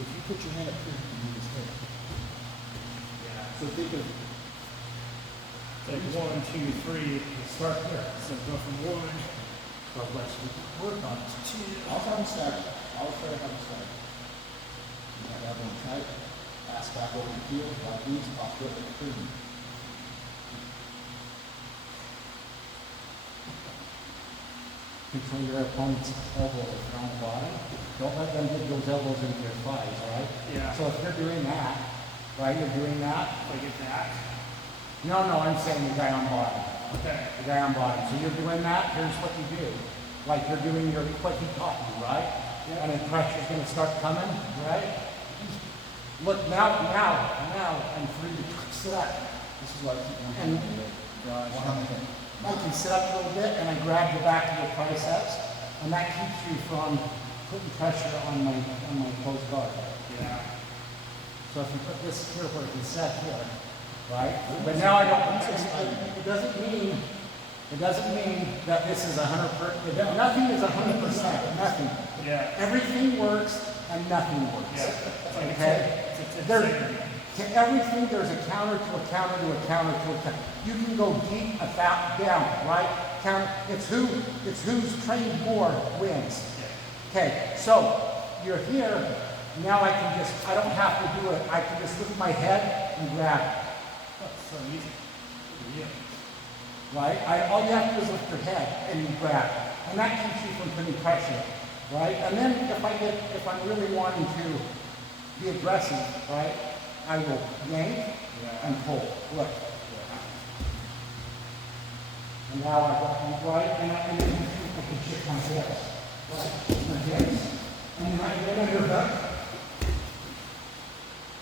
If you put your hand up here, you can move this head. Yeah. So think of, It's like 1, 2, 3. Start here. So go from 1. So let's work on it. I'll have him stagger. I'll try to have him stagger. You might have one tight, ass back over the heel, like these, off foot like a prison. Control your opponent's elbows if they're on the bottom. Don't let them get those elbows into your thighs, all right? Yeah. So if you're doing that, right, you're doing that. Like it's that. No, I'm saying the guy on bottom. Okay. The guy on bottom. So you're doing that, here's what you do. Like you're doing your, what he taught you, right? Yeah. And then pressure's gonna start coming, right? Look, now, I'm free to sit up. This is why I keep one And- hand on the leg. One on the hip. I can sit up a little bit and I grab the back of your triceps, and that keeps you from putting pressure on my closed guard. Yeah. So if you put this here where it can set here, right? But now I don't, it doesn't mean that this is 100%, nothing is 100%, nothing. Yeah. Everything works and nothing works. Yeah. It's like Okay? it's There, integrity. to everything, there's a counter to a counter to a counter to a counter. You can go deep, down, right? Counter. It's who's trained more wins. Okay, so you're here. Now I don't have to do it. I can just lift my head and grab it, That's so easy. Yeah. right? All you have to do is lift your head and you grab it. And that keeps you from putting pressure, right? And then if I'm really wanting to be aggressive, right? I will yank and pull. Look. And now I've got you right, and then I can shift my hips. Right, my hips. And then I get under hook.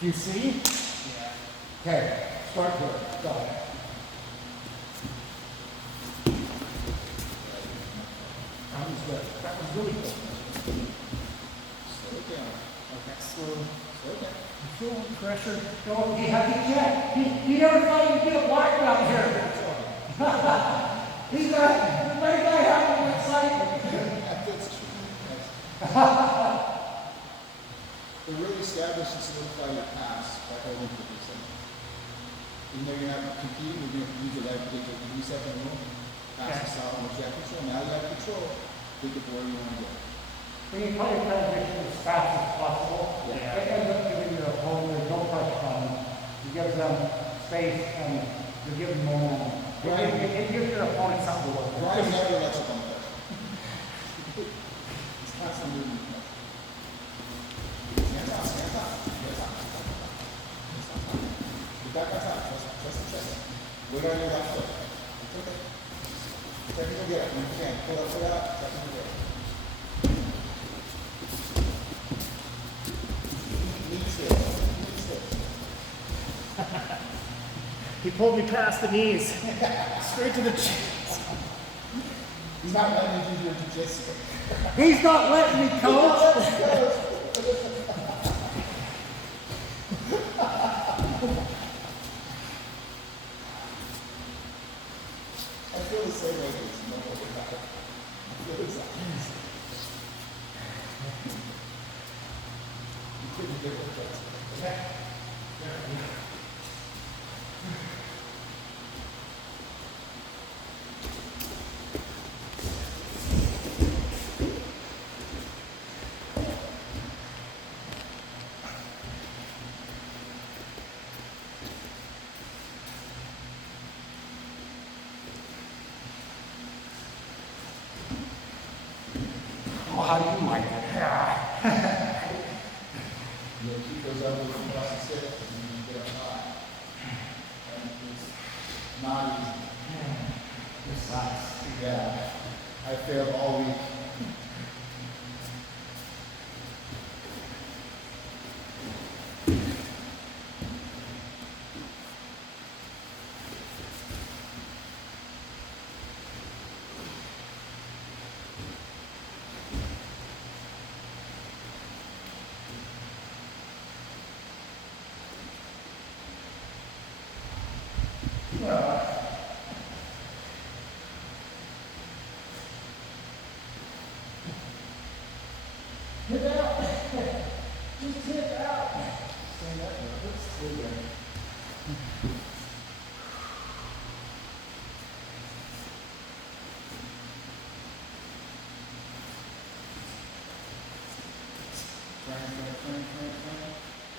Do you see? Yeah. Okay, start here. Go. That was good. That was really good. Slow it down. Okay. Slow it down. You feel the pressure? No, he never thought he'd get a black belt here. He's got, the way guy having excitement. That's true. To really establish and solidify your pass by holding the reset. Even though you're not competing, you're going to use your leg to get your reset and roll. Pass the solid, once you have control. Now you have control. Think of where you want to go. When you play a transition as fast as possible, Yeah. it ends up giving your opponent no pressure on them. You give them space and you give them momentum. It gives your opponent something to work with. Brian never lets up on the pressure. He's constantly moving. Stand up, stand up. Stand up. Get back on top. Trust the chest. Weight on your left foot. It's okay. Technical get up when you can. Pull up, pull out. Technical get up. Knee still. Knee still. He pulled me past the knees, straight to the chest. He's not letting you do your jiu-jitsu. He's not letting me, coach. I feel the same way. It's no way about it. I feel exactly the same. You couldn't get it, but Oh, how do you like it? you know, keep those elbows across the stick and then you get up high. And it's not easy. This sucks. Yeah. I failed all week.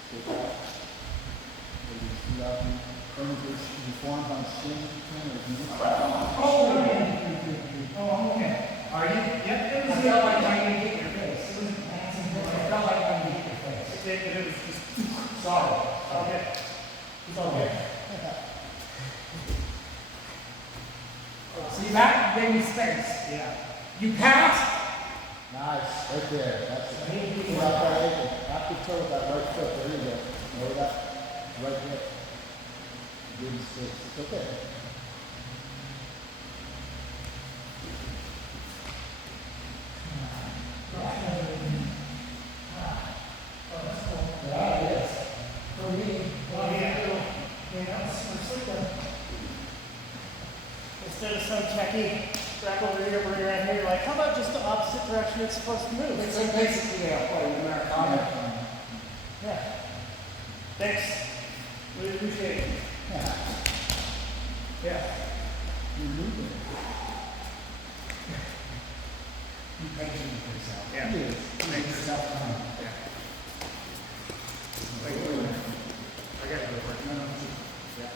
Sit back. Maybe sit up. Bring your forearms on shin if you can, or if you need. Oh, okay. Are you? Yep. I felt like I didn't hit your face. I felt like I didn't hit your face. It was just. Sorry. Okay. It's okay. See that? You gave me space. Yeah. You passed? Nice, right there. That's it. Pull out that ankle. After toe with that right foot. There you go. Lower that right hip. Good space. It's okay. Yeah, it is. For me, Oh, yeah. Instead of some techie back over here, bring right here, like, how about just the opposite direction it's supposed to move? It's like basically a play Americana. Yeah. Thanks. Really appreciate it. Yeah. Be patient with yourself. Yeah. Make yourself time. Yeah. I got to go work.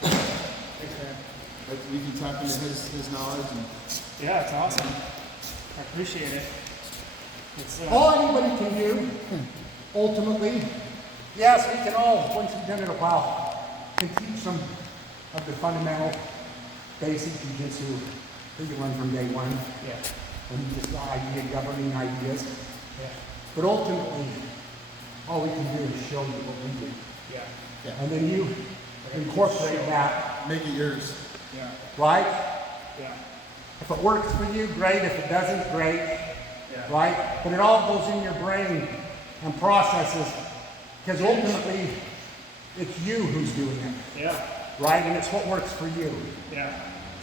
Thanks, man. But we can tap into his knowledge and Yeah, it's awesome. I appreciate it. It's, All anybody can do, ultimately, yes, we can all, once you've done it a while, can teach some of the fundamental, basic jiu-jitsu that you learn from day one, yeah. and just the idea, governing ideas. Yeah. But ultimately, all we can do is show you what we do. Yeah. And then you incorporate that, make it yours. Yeah. right? Yeah. If it works for you, great. If it doesn't, great. Yeah. Right? But it all goes in your brain and processes, because ultimately, it's you who's doing it, Yeah. right? And it's what works for you. Yeah.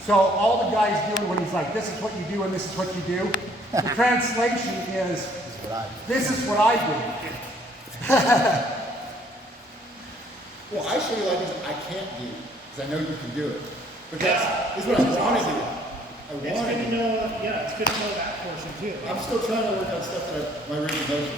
So all the guy's doing when he's like, this is what you do and this is what you do, the translation is, this is what I do. Well, I show you like this I can't do, because I know you can do it. But that's what I want to do. I It's want good to to do. know, yeah, it's good to know that portion too. I'm still trying to work on stuff that my original knows.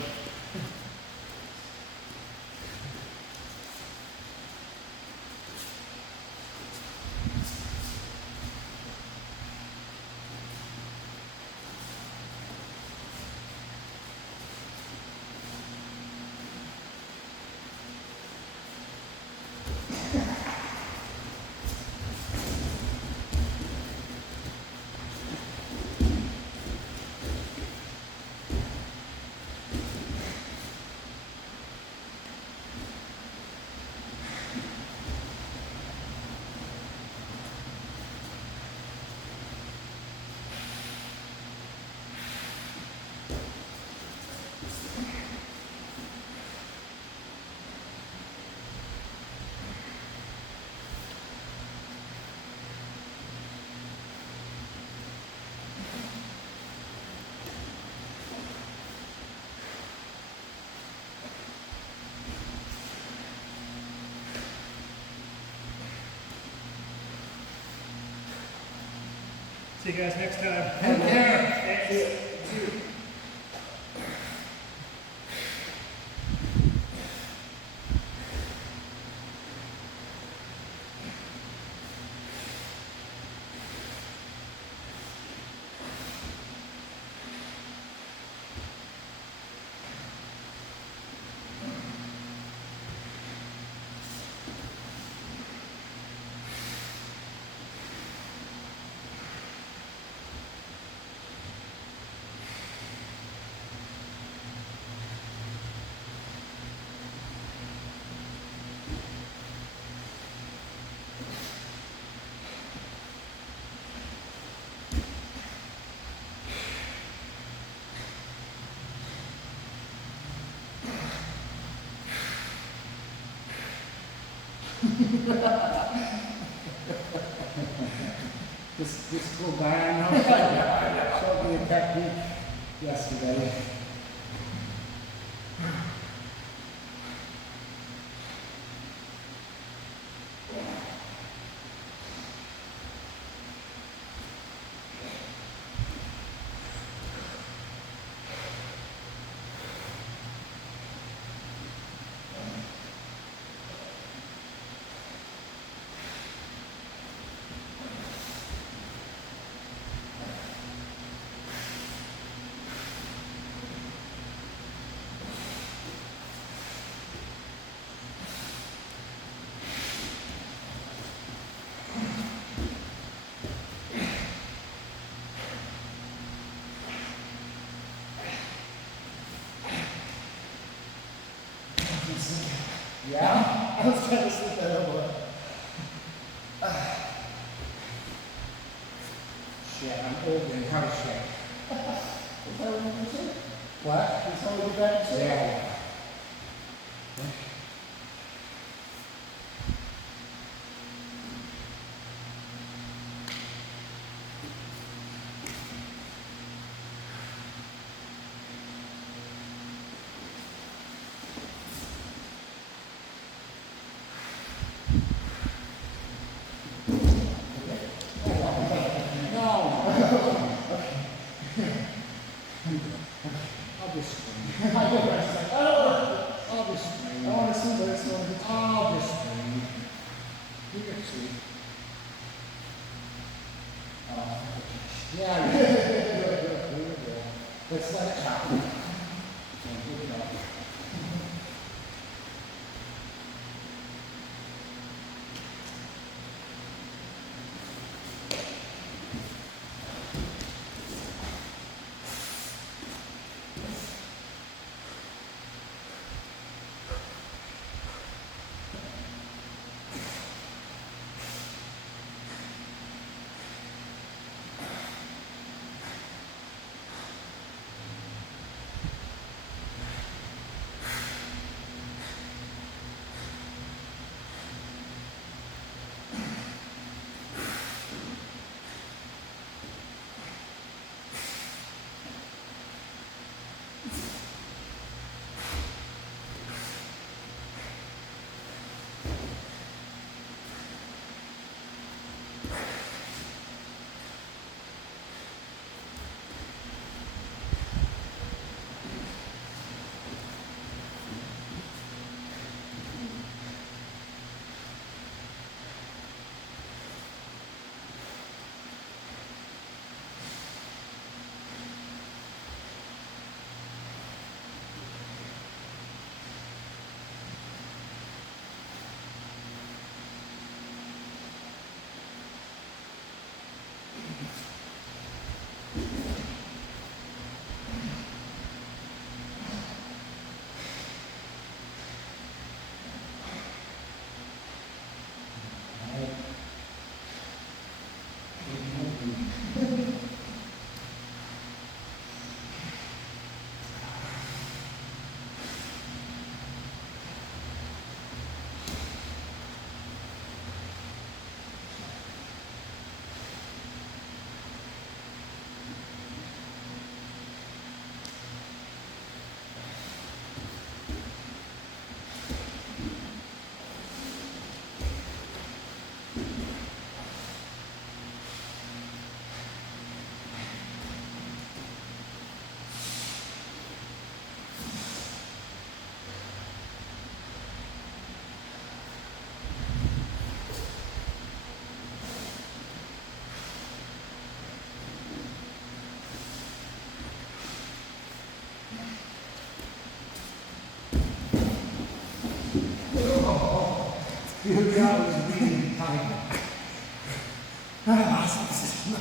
See you guys next time. Take care. Thanks. This cool guy I know showed me a technique yesterday. Yeah? I was trying to sleep that over. Shit, I'm old and hard shit. Is that what you said? What? Is that what you got to say? Yeah. I'll just scream. I'll just scream. I want to see this one. I'll just scream. You can see. Yeah, yeah. Let's let it happen. Good enough. that was really tight. Last position.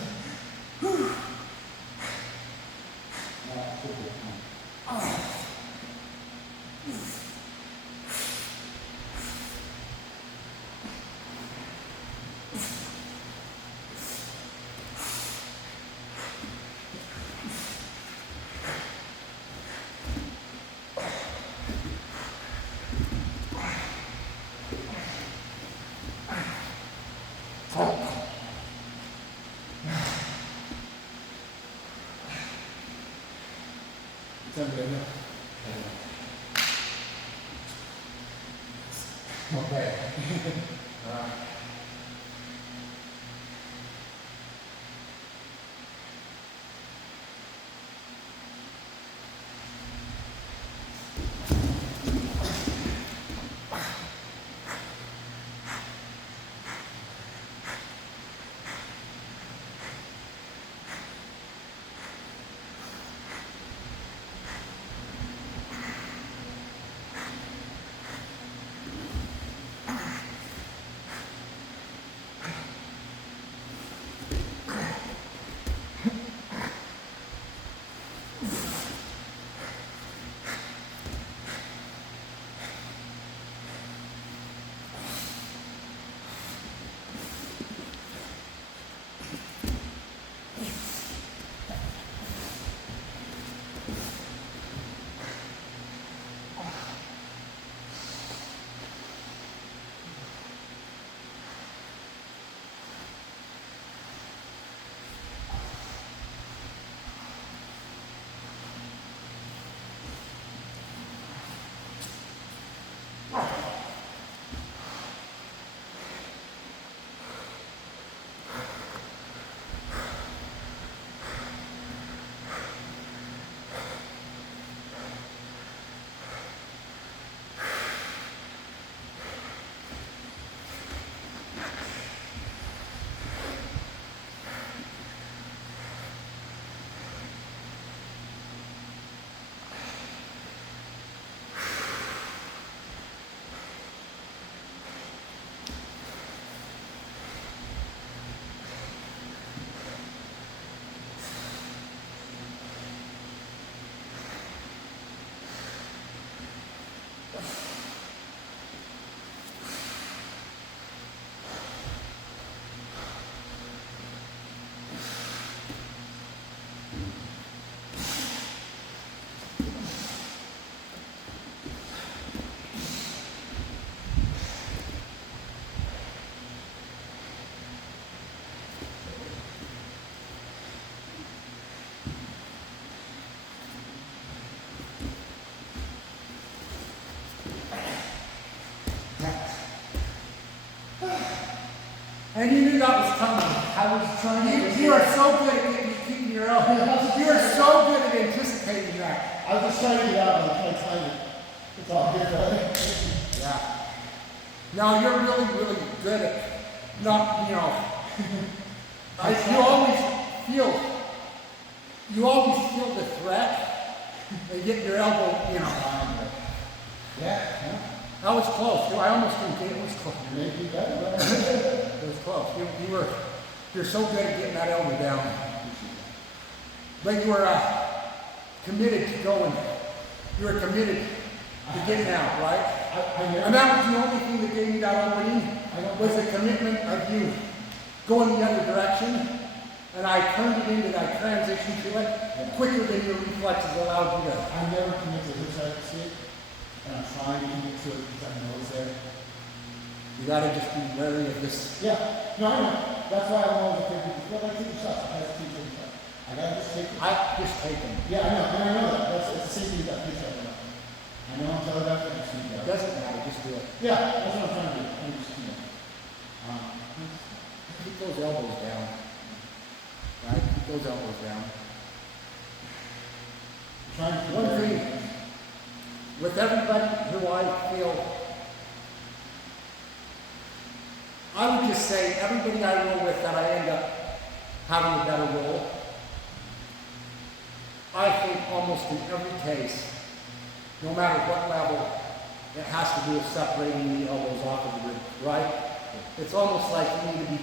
Okay. And you knew that was coming. I was trying to. You are so good at keeping your own. You are so good at anticipating that. I was just trying to get out, but I can't time it. It's all good, right? Yeah. No, you're really, really good at not, you know. You always feel the threat and get your elbow, you know. Yeah. That was close. I almost didn't get it. It was close. You may be better, right? It was close. You're so good at getting that elbow down. But you were committed to going. You were committed to getting out, right? And that was the only thing that gave me that opening, was the commitment of you going the other direction. And I turned it into that transition to it quicker than your reflexes allowed you to. I never commit to which I see it, and I'm trying to commit to it because I know it's there. You gotta just be wary of this. Yeah, no, I know. That's why I'm always thinking, well, I take the shots. I have to keep taking shots. I gotta just take them. I just take them. Yeah, I know, and I know that. It's the same thing with that pitch right now. I know I'm telling that, but I just need It that. doesn't matter, just do it. Yeah, that's what I'm trying to do. I'm just, Keep those elbows down. Right? Keep those elbows down. trying to One thing, with everybody who I feel, I would just say everybody I roll with that I end up having a better roll, I think almost in every case, no matter what level, it has to do with separating the elbows off of the rib, right? It's almost like you need to be,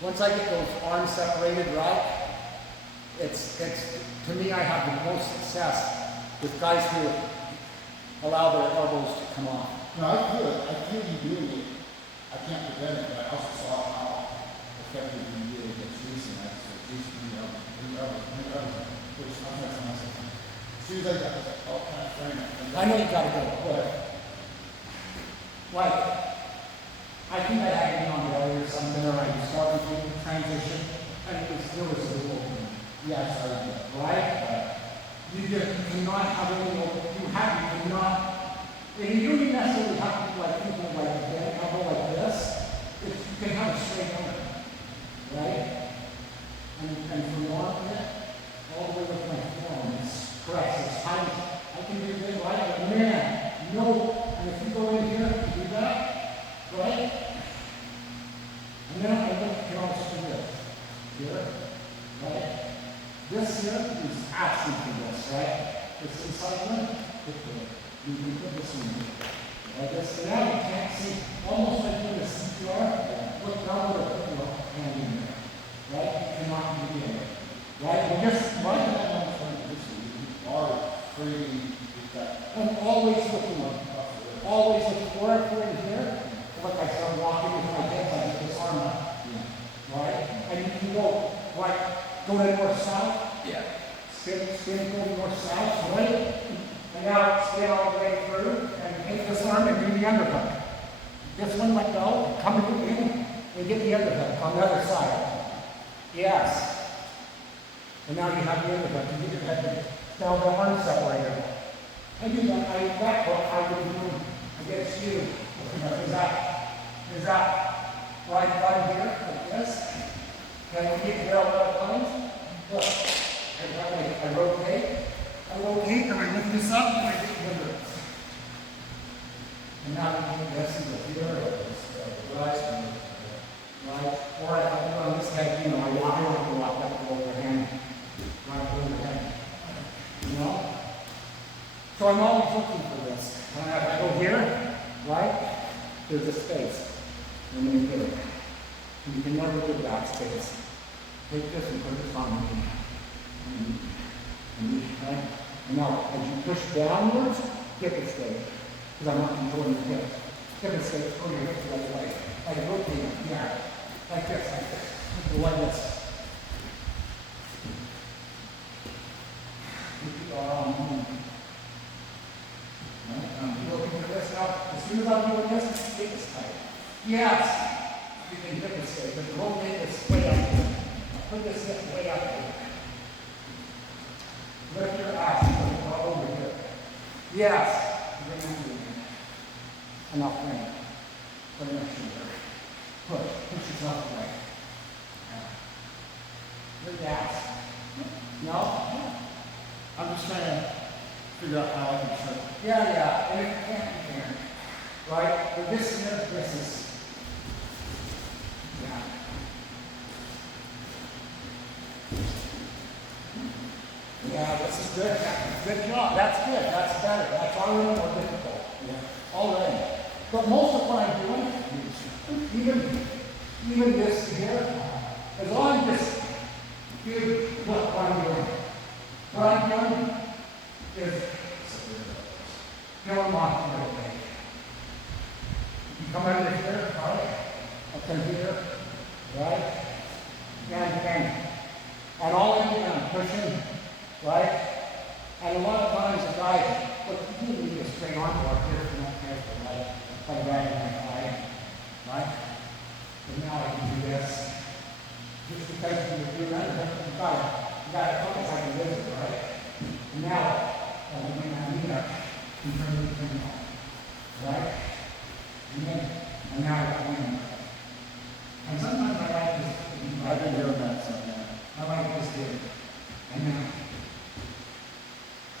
once I get those arms separated, right? It's, to me, I have the most success with guys who allow their elbows to come off. No, I feel you doing it. I can't prevent it, but I also saw how effective you did against Jason. I said, Jason, which I'm not saying myself. As soon as I got this all kind of frame, I know you gotta go, but, like, I think I had it on earlier or something, or I was starting to transition, and there was a little, yeah, I saw you. right? You cannot have any, you cannot, and you don't necessarily have to like people like that, elbow like this. You can have a straight arm, right? And from one it all the way with my forearms, press as tight as I can do this, right? But man, no, and if you go in here and do that, right? And then I can also do this, here, right? This here is absent from this, right? This inside one, you can put this in here. Like this. Now you can't see, almost like doing a CPR. Look down with a hand in there. Right? You cannot do it. Right? But just Why did I not find this one? You are creating that. I'm always looking up. Always looking for it here. Like I start walking with my hips, I get this arm up. Right? And you can go, right, go to north south. Yeah. Spin, go north south, right? And now spin all the way through and take this arm and do the underhook. This one let go, come in and get the underhook on the other side. Yes. And now you have the underhook. You get your head down the arm separator. I do that. That hook I would do against you. Is that right here like this? Can we get your elbow lines? Look. I rotate, and I lift this up, and I get the under. And now we do this in the here, right? Or I can do on this head, you know, I walk up the overhand, right overhand. You know? So I'm always looking for this. And if I go here, right? There's a space. And then you get it. And you can never get that space. Take this and put this on me. And now, as you push downwards, hip it straight. Because I'm not controlling the hips. Hip it straight, pull your hips the other way. Like rotating, yeah. Like this, like this. Like this. You looking for this now? As soon as I'm doing this, hip is tight. Yes! You can hip it straight, but rotate this way up here. Put this hip way up here. Lift your ass all over here. Yes. Bring that to me. And I'll frame it. Put it next to you. Push yourself away. Lift your ass. No? I'm just trying to figure out how I can show. Yeah. And it can't be there. Right? But this here, this is. Yeah. Yeah, this is good. Good job. That's good. That's better. That's already more difficult. Yeah. Already. But most of what I'm doing, even this here, as long as this, you look what I'm doing. What I'm doing is going off the middle page. You come under here, right? Up in here, right? And all I'm doing, I'm pushing. Right? And a lot of times the guy, look, you need a straight arm work here if you're not careful, right? Like right in my thigh, right? And now I can do this. Just because you do that, you got it focus like a lizard, right? And now, I'm bring my knee up and turn the thing on. Right? And now I can win. And sometimes I like this. I've been doing that so I like this here. And now.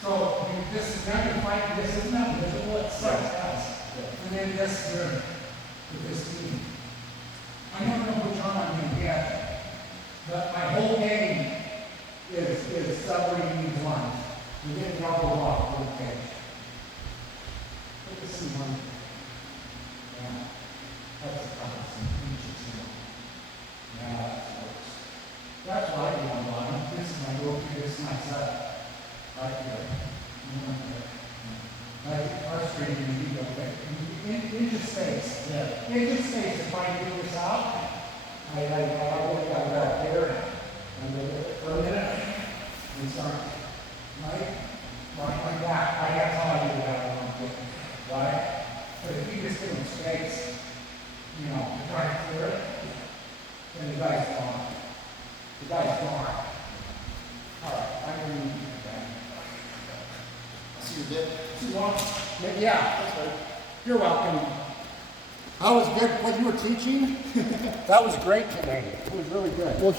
So this is not going to fight, this is not, this is what sucks us. And then this here, with this team. I don't know which arm I'm going to get, but my whole game is separating these lines. You get the elbow off the page. Put this in my side. Right here. Like our street, you go quick. Into space. Yeah. Into space, if I do this out, I look at that there, and for a minute, and start, right? Like that. That's how I do that one, right? But if you just give them space, you know, to try to clear it, then the guy's gone. The guy's gone. All right, I'm going to need you back. See your dip? Yeah. You're welcome. That was good. What you were teaching? That was great today. It was really good. Well,